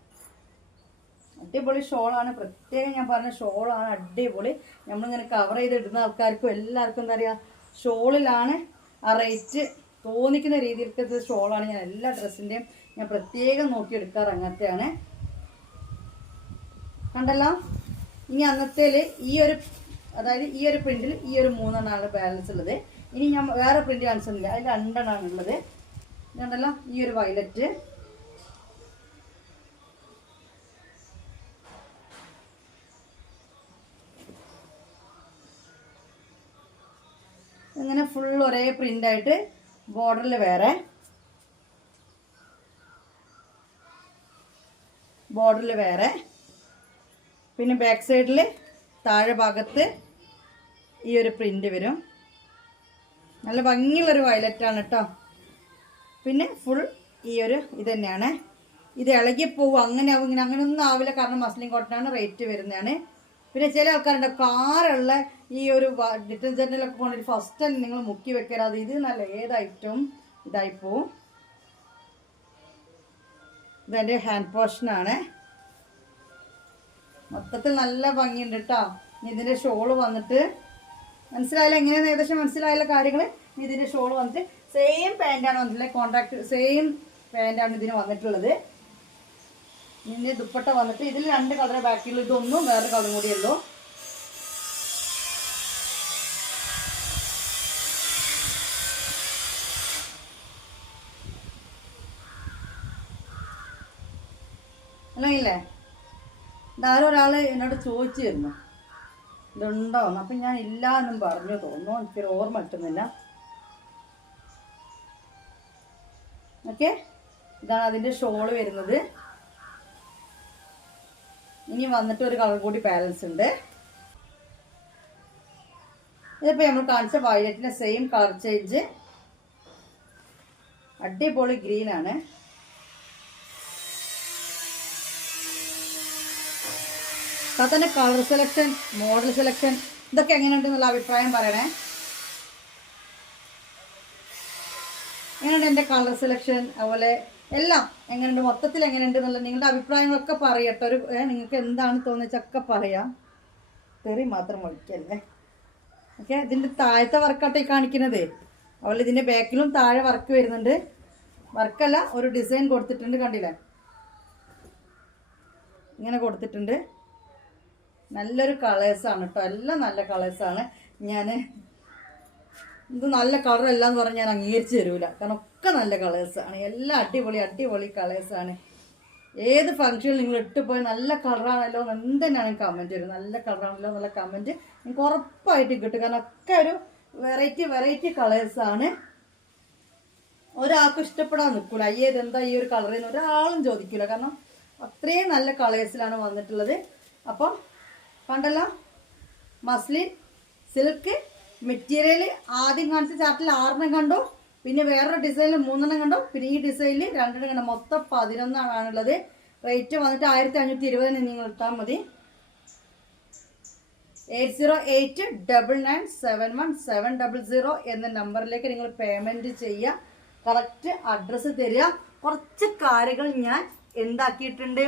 അടിപൊളി ഷോളാണ്. പ്രത്യേകം ഞാൻ പറഞ്ഞ ഷോളാണ് അടിപൊളി. നമ്മളിങ്ങനെ കവർ ചെയ്ത് ഇടുന്ന ആൾക്കാർക്കും എല്ലാവർക്കും എന്താ പറയുക, ഷോളിലാണ് ആ റേറ്റ് തോന്നിക്കുന്ന രീതിയിലത്തെ ഷോളാണ് ഞാൻ എല്ലാ ഡ്രസ്സിൻ്റെയും ഞാൻ പ്രത്യേകം നോക്കിയെടുക്കാറ്. അങ്ങനത്തെയാണ്. കണ്ടല്ലോ, ഇനി അന്നത്തേൽ ഈ ഒരു, അതായത് ഈ ഒരു പ്രിന്റിൽ ഈ ഒരു 3 ബാലൻസ് ഉള്ളത്. ഇനി ഞാൻ വേറെ പ്രിന്റ് കാണിച്ചിട്ടില്ല, അതിൽ 2 ഉള്ളത്. ഇതുണ്ടല്ലോ, ഈ ഒരു വയലറ്റ്, ഇങ്ങനെ ഫുൾ ഒരേ പ്രിന്റ് ആയിട്ട് ബോർഡറിൽ വേറെ, ബോർഡറിൽ വേറെ, പിന്നെ ബാക്ക് സൈഡിൽ താഴെ ഭാഗത്ത് ഈ ഒരു പ്രിന്റ് വരും. നല്ല ഭംഗിയുള്ളൊരു വയലറ്റാണ് കേട്ടോ. പിന്നെ ഫുൾ ഈ ഒരു ഇത് തന്നെയാണ്. ഇത് ഇളകിപ്പോവും, അങ്ങനെ ആവും, ഇങ്ങനെ അങ്ങനെയൊന്നും ആവില്ല. കാരണം മസ്ലിൻ കോട്ടനാണ്, റേറ്റ് വരുന്നതാണ്. പിന്നെ ചില ആൾക്കാരുണ്ട് കാറുള്ള ഈ ഒരു ഡിറ്റർജൻറ്റിലൊക്കെ കൊണ്ടിട്ട് ഫസ്റ്റ് തന്നെ നിങ്ങൾ മുക്കി വെക്കരുത്. ഇത് നല്ല ഏത് ഐറ്റവും ഇതായിപ്പോവും. ഇതെൻ്റെ ഹാൻഡ് പോർഷനാണ്. മൊത്തത്തിൽ നല്ല ഭംഗിയുണ്ട് കേട്ടോ. ഇതിൻ്റെ ഷോള് വന്നിട്ട് മനസ്സിലായില്ല, എങ്ങനെയാണെന്ന് ഏകദേശം മനസ്സിലായുള്ള കാര്യങ്ങൾ. ഇതിൻ്റെ ഷോള് വന്നിട്ട് സെയിം പാൻറ്റാണ് വന്നിട്ടുള്ളത്, കോൺട്രാക്ട് സെയിം പാൻറ്റാണ് ഇതിന് വന്നിട്ടുള്ളത്. ഇതിൻ്റെ ദുപ്പട്ട വന്നിട്ട് ഇതിൽ 2 കളർ ബാക്കിയുള്ളൂ. ഇതൊന്നും വേറെ കളറും കൂടിയുള്ളൂ. അല്ലെങ്കിലേ ഇതാരും ഒരാൾ എന്നോട് ചോദിച്ചിരുന്നു ഇതുണ്ടോന്ന്. അപ്പം ഞാൻ ഇല്ല എന്നും പറഞ്ഞു തോന്നുന്നു, എനിക്കൊരു ഓർമ്മ കിട്ടുന്നില്ല. ഓക്കെ, ഇതാണ് അതിൻ്റെ ഷോള് വരുന്നത്. ഇനി വന്നിട്ട് ഒരു കളർ കൂടി ബാലൻസ് ഉണ്ട്. ഇതിപ്പോൾ നമ്മൾ കാണിച്ച വയലറ്റിൻ്റെ സെയിം കളർ ചേഞ്ച്, അടിപൊളി ഗ്രീനാണ്. തന്നെ കളർ സെലക്ഷൻ, മോഡൽ സെലക്ഷൻ, ഇതൊക്കെ എങ്ങനെയുണ്ടെന്നുള്ള അഭിപ്രായം പറയണേ. എങ്ങനെയുണ്ട് എൻ്റെ കളർ സെലക്ഷൻ, അതുപോലെ എല്ലാം എങ്ങനെയുണ്ട്, മൊത്തത്തിൽ എങ്ങനെയുണ്ട് എന്നുള്ള നിങ്ങളുടെ അഭിപ്രായങ്ങളൊക്കെ പറയട്ടെ. ഒരു നിങ്ങൾക്ക് എന്താണ് തോന്നിച്ചൊക്കെ പറയാം, തെറി മാത്രം ഒഴിക്കല്ലേ. ഓക്കെ, ഇതിൻ്റെ താഴത്തെ വർക്കാട്ടെ കാണിക്കുന്നത്. അതുപോലെ ഇതിൻ്റെ ബാക്കിലും താഴെ വർക്ക് വരുന്നുണ്ട്. വർക്കല്ല, ഒരു ഡിസൈൻ കൊടുത്തിട്ടുണ്ട്, കണ്ടില്ലേ, ഇങ്ങനെ കൊടുത്തിട്ടുണ്ട്. നല്ലൊരു കളേഴ്സാണ് കേട്ടോ, എല്ലാം നല്ല കളേഴ്സാണ്. ഞാൻ ഇത് നല്ല കളറല്ല എന്ന് പറഞ്ഞാൽ ഞാൻ അംഗീകരിച്ച് തരൂല, കാരണം ഒക്കെ നല്ല കളേഴ്സാണ്. എല്ലാം അടിപൊളി അടിപൊളി കളേഴ്സാണ്. ഏത് ഫംഗ്ഷനിൽ നിങ്ങൾ ഇട്ട് പോയി നല്ല കളറാണല്ലോ എന്തെന്നാണ് കമൻറ്റ് വരും, നല്ല കളറാണല്ലോ എന്നുള്ള കമൻറ്റ് നിങ്ങൾക്ക് ഉറപ്പായിട്ട് കിട്ടും. കാരണം ഒക്കെ ഒരു വെറൈറ്റി കളേഴ്സാണ്. ഒരാൾക്കും ഇഷ്ടപ്പെടാൻ നിൽക്കില്ല, അയ്യേ ഇതെന്താ ഈ ഒരു കളർ എന്ന് ഒരാളും ചോദിക്കില്ല, കാരണം അത്രയും നല്ല കളേഴ്സിലാണ് വന്നിട്ടുള്ളത്. അപ്പോൾ കണ്ടല്ലോ, മസ്ലിൻ സിൽക്ക് മെറ്റീരിയൽ ആദ്യം കാണിച്ച ചാർട്ടിൽ 6 കണ്ടു, പിന്നെ വേറൊരു ഡിസൈനിൽ 3 കണ്ടു, പിന്നെ ഈ ഡിസൈനിൽ 2 കണ്ടു. മൊത്തം 11 റേറ്റ് വന്നിട്ട് 1520 നിങ്ങൾ ഇട്ടാൽ മതി. 8089971700 എന്ന നമ്പറിലേക്ക് നിങ്ങൾ പേയ്മെന്റ് ചെയ്യുക. കറക്റ്റ് അഡ്രസ്സ് തരിക. കുറച്ച് കാര്യങ്ങൾ ഞാൻ എന്താക്കിയിട്ടുണ്ട്,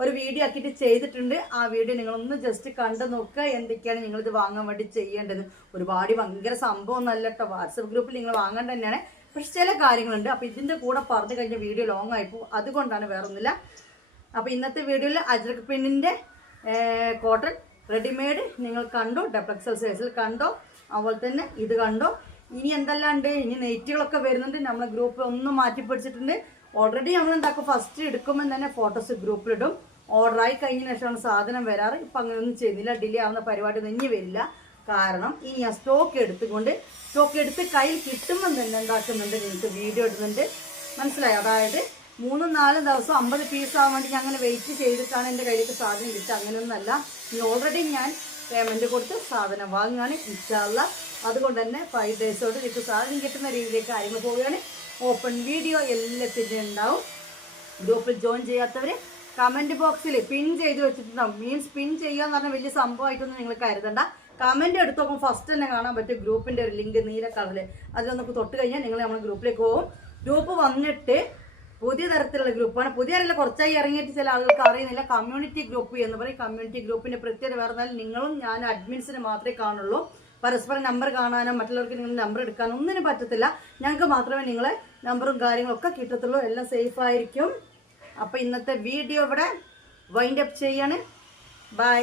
ഒരു വീഡിയോ ആക്കിയിട്ട് ചെയ്തിട്ടുണ്ട്. ആ വീഡിയോ നിങ്ങളൊന്ന് ജസ്റ്റ് കണ്ടു നോക്കുക, എന്തൊക്കെയാണ് നിങ്ങളിത് വാങ്ങാൻ വേണ്ടി ചെയ്യേണ്ടത്. ഒരുപാട് ഭയങ്കര സംഭവമൊന്നുമല്ല കേട്ടോ, വാട്സപ്പ് ഗ്രൂപ്പിൽ നിങ്ങൾ വാങ്ങേണ്ട തന്നെയാണ്. പക്ഷെ ചില കാര്യങ്ങളുണ്ട്, അപ്പോൾ ഇതിൻ്റെ കൂടെ പറഞ്ഞു കഴിഞ്ഞ വീഡിയോ ലോങ് ആയിപ്പോൾ, അതുകൊണ്ടാണ് വേറൊന്നുമില്ല. അപ്പോൾ ഇന്നത്തെ വീഡിയോയിൽ അജ്രക് പ്രിന്റിൻ്റെ കോട്ടൺ റെഡിമെയ്ഡ് നിങ്ങൾ കണ്ടോ, ഡബിൾ സൈസിൽ കണ്ടോ, അതുപോലെ തന്നെ ഇത് കണ്ടോ. ഇനി എന്തെല്ലാം ഉണ്ട്, ഇനി നെയ്റ്റുകളൊക്കെ വരുന്നുണ്ട്. നമ്മളെ ഗ്രൂപ്പ് ഒന്ന് മാറ്റി പിടിച്ചിട്ടുണ്ട്. ഓൾറെഡി നമ്മൾ എന്താക്കും, ഫസ്റ്റ് എടുക്കുമ്പോൾ തന്നെ ഫോട്ടോസ് ഗ്രൂപ്പിലിടും. ഓർഡറായി കഴിഞ്ഞ ശേഷമാണ് സാധനം വരാറ്. ഇപ്പം അങ്ങനെയൊന്നും ചെയ്യുന്നില്ല, ഡിലേ ആവുന്ന പരിപാടി ഒന്നും ഇനി വരില്ല. കാരണം ഈ ഞാൻ സ്റ്റോക്ക് എടുത്ത് കയ്യിൽ കിട്ടുമ്പോൾ തന്നെ എന്താക്കുന്നുണ്ട്, നിങ്ങൾക്ക് വീഡിയോ ഇടുന്നുണ്ട്. മനസ്സിലായി? അതായത് 3-4 ദിവസം 50 പീസ് ആവാൻ വേണ്ടി ഞാൻ അങ്ങനെ വെയിറ്റ് ചെയ്തിട്ടാണ് എൻ്റെ കയ്യിലേക്ക് സാധനം കിട്ടുക. അങ്ങനെയൊന്നുമല്ല, ഓൾറെഡി ഞാൻ പേയ്മെൻറ്റ് കൊടുത്ത് സാധനം വാങ്ങുകയാണ് ഇൻഷാല്ലാ. അതുകൊണ്ട് തന്നെ 5 ഡേയ്സോട് നിങ്ങൾക്ക് സാധനം കിട്ടുന്ന രീതിയിലേക്ക് കാര്യങ്ങൾ പോവുകയാണ്. ഓപ്പൺ വീഡിയോ എല്ലാത്തിൻ്റെയും ഉണ്ടാവും. ഗ്രൂപ്പിൽ ജോയിൻ ചെയ്യാത്തവർ കമൻറ്റ് ബോക്സിൽ പിൻ ചെയ്ത് വെച്ചിട്ടുണ്ടാവും. മീൻസ് പിൻ ചെയ്യുക എന്ന് പറഞ്ഞാൽ വലിയ സംഭവമായിട്ടൊന്നും നിങ്ങൾ കരുതണ്ട. കമൻറ്റ് എടുത്ത് നോക്കുമ്പോൾ ഫസ്റ്റ് തന്നെ കാണാൻ പറ്റും ഗ്രൂപ്പിൻ്റെ ഒരു ലിങ്ക് നീല കളറിൽ. അതിലൊന്നൊക്കെ തൊട്ട് കഴിഞ്ഞാൽ നിങ്ങൾ നമ്മുടെ ഗ്രൂപ്പിലേക്ക് പോകും. ഗ്രൂപ്പ് വന്നിട്ട് പുതിയ തരത്തിലുള്ള ഗ്രൂപ്പാണ്. പുതിയ അറിയില്ല, കുറച്ചായി ഇറങ്ങിയിട്ട് ചില ആളുകൾക്ക് അറിയുന്നില്ല. കമ്മ്യൂണിറ്റി ഗ്രൂപ്പ് എന്ന് പറയും. കമ്മ്യൂണിറ്റി ഗ്രൂപ്പിൻ്റെ പ്രത്യേകത പറഞ്ഞാൽ നിങ്ങളും ഞാൻ അഡ്മിൻസിന് മാത്രമേ കാണുള്ളൂ. പരസ്പരം നമ്പർ കാണാനോ മറ്റുള്ളവർക്ക് നിങ്ങൾ നമ്പർ എടുക്കാനോ ഒന്നിനും പറ്റത്തില്ല. ഞങ്ങൾക്ക് മാത്രമേ നിങ്ങളെ നമ്പറും കാര്യങ്ങളൊക്കെ കിട്ടത്തുള്ളൂ. എല്ലാം സേഫ് ആയിരിക്കും. അപ്പോൾ ഇന്നത്തെ വീഡിയോ ഇവിടെ വൈൻഡ് അപ്പ് ചെയ്യാണ്. ബൈ.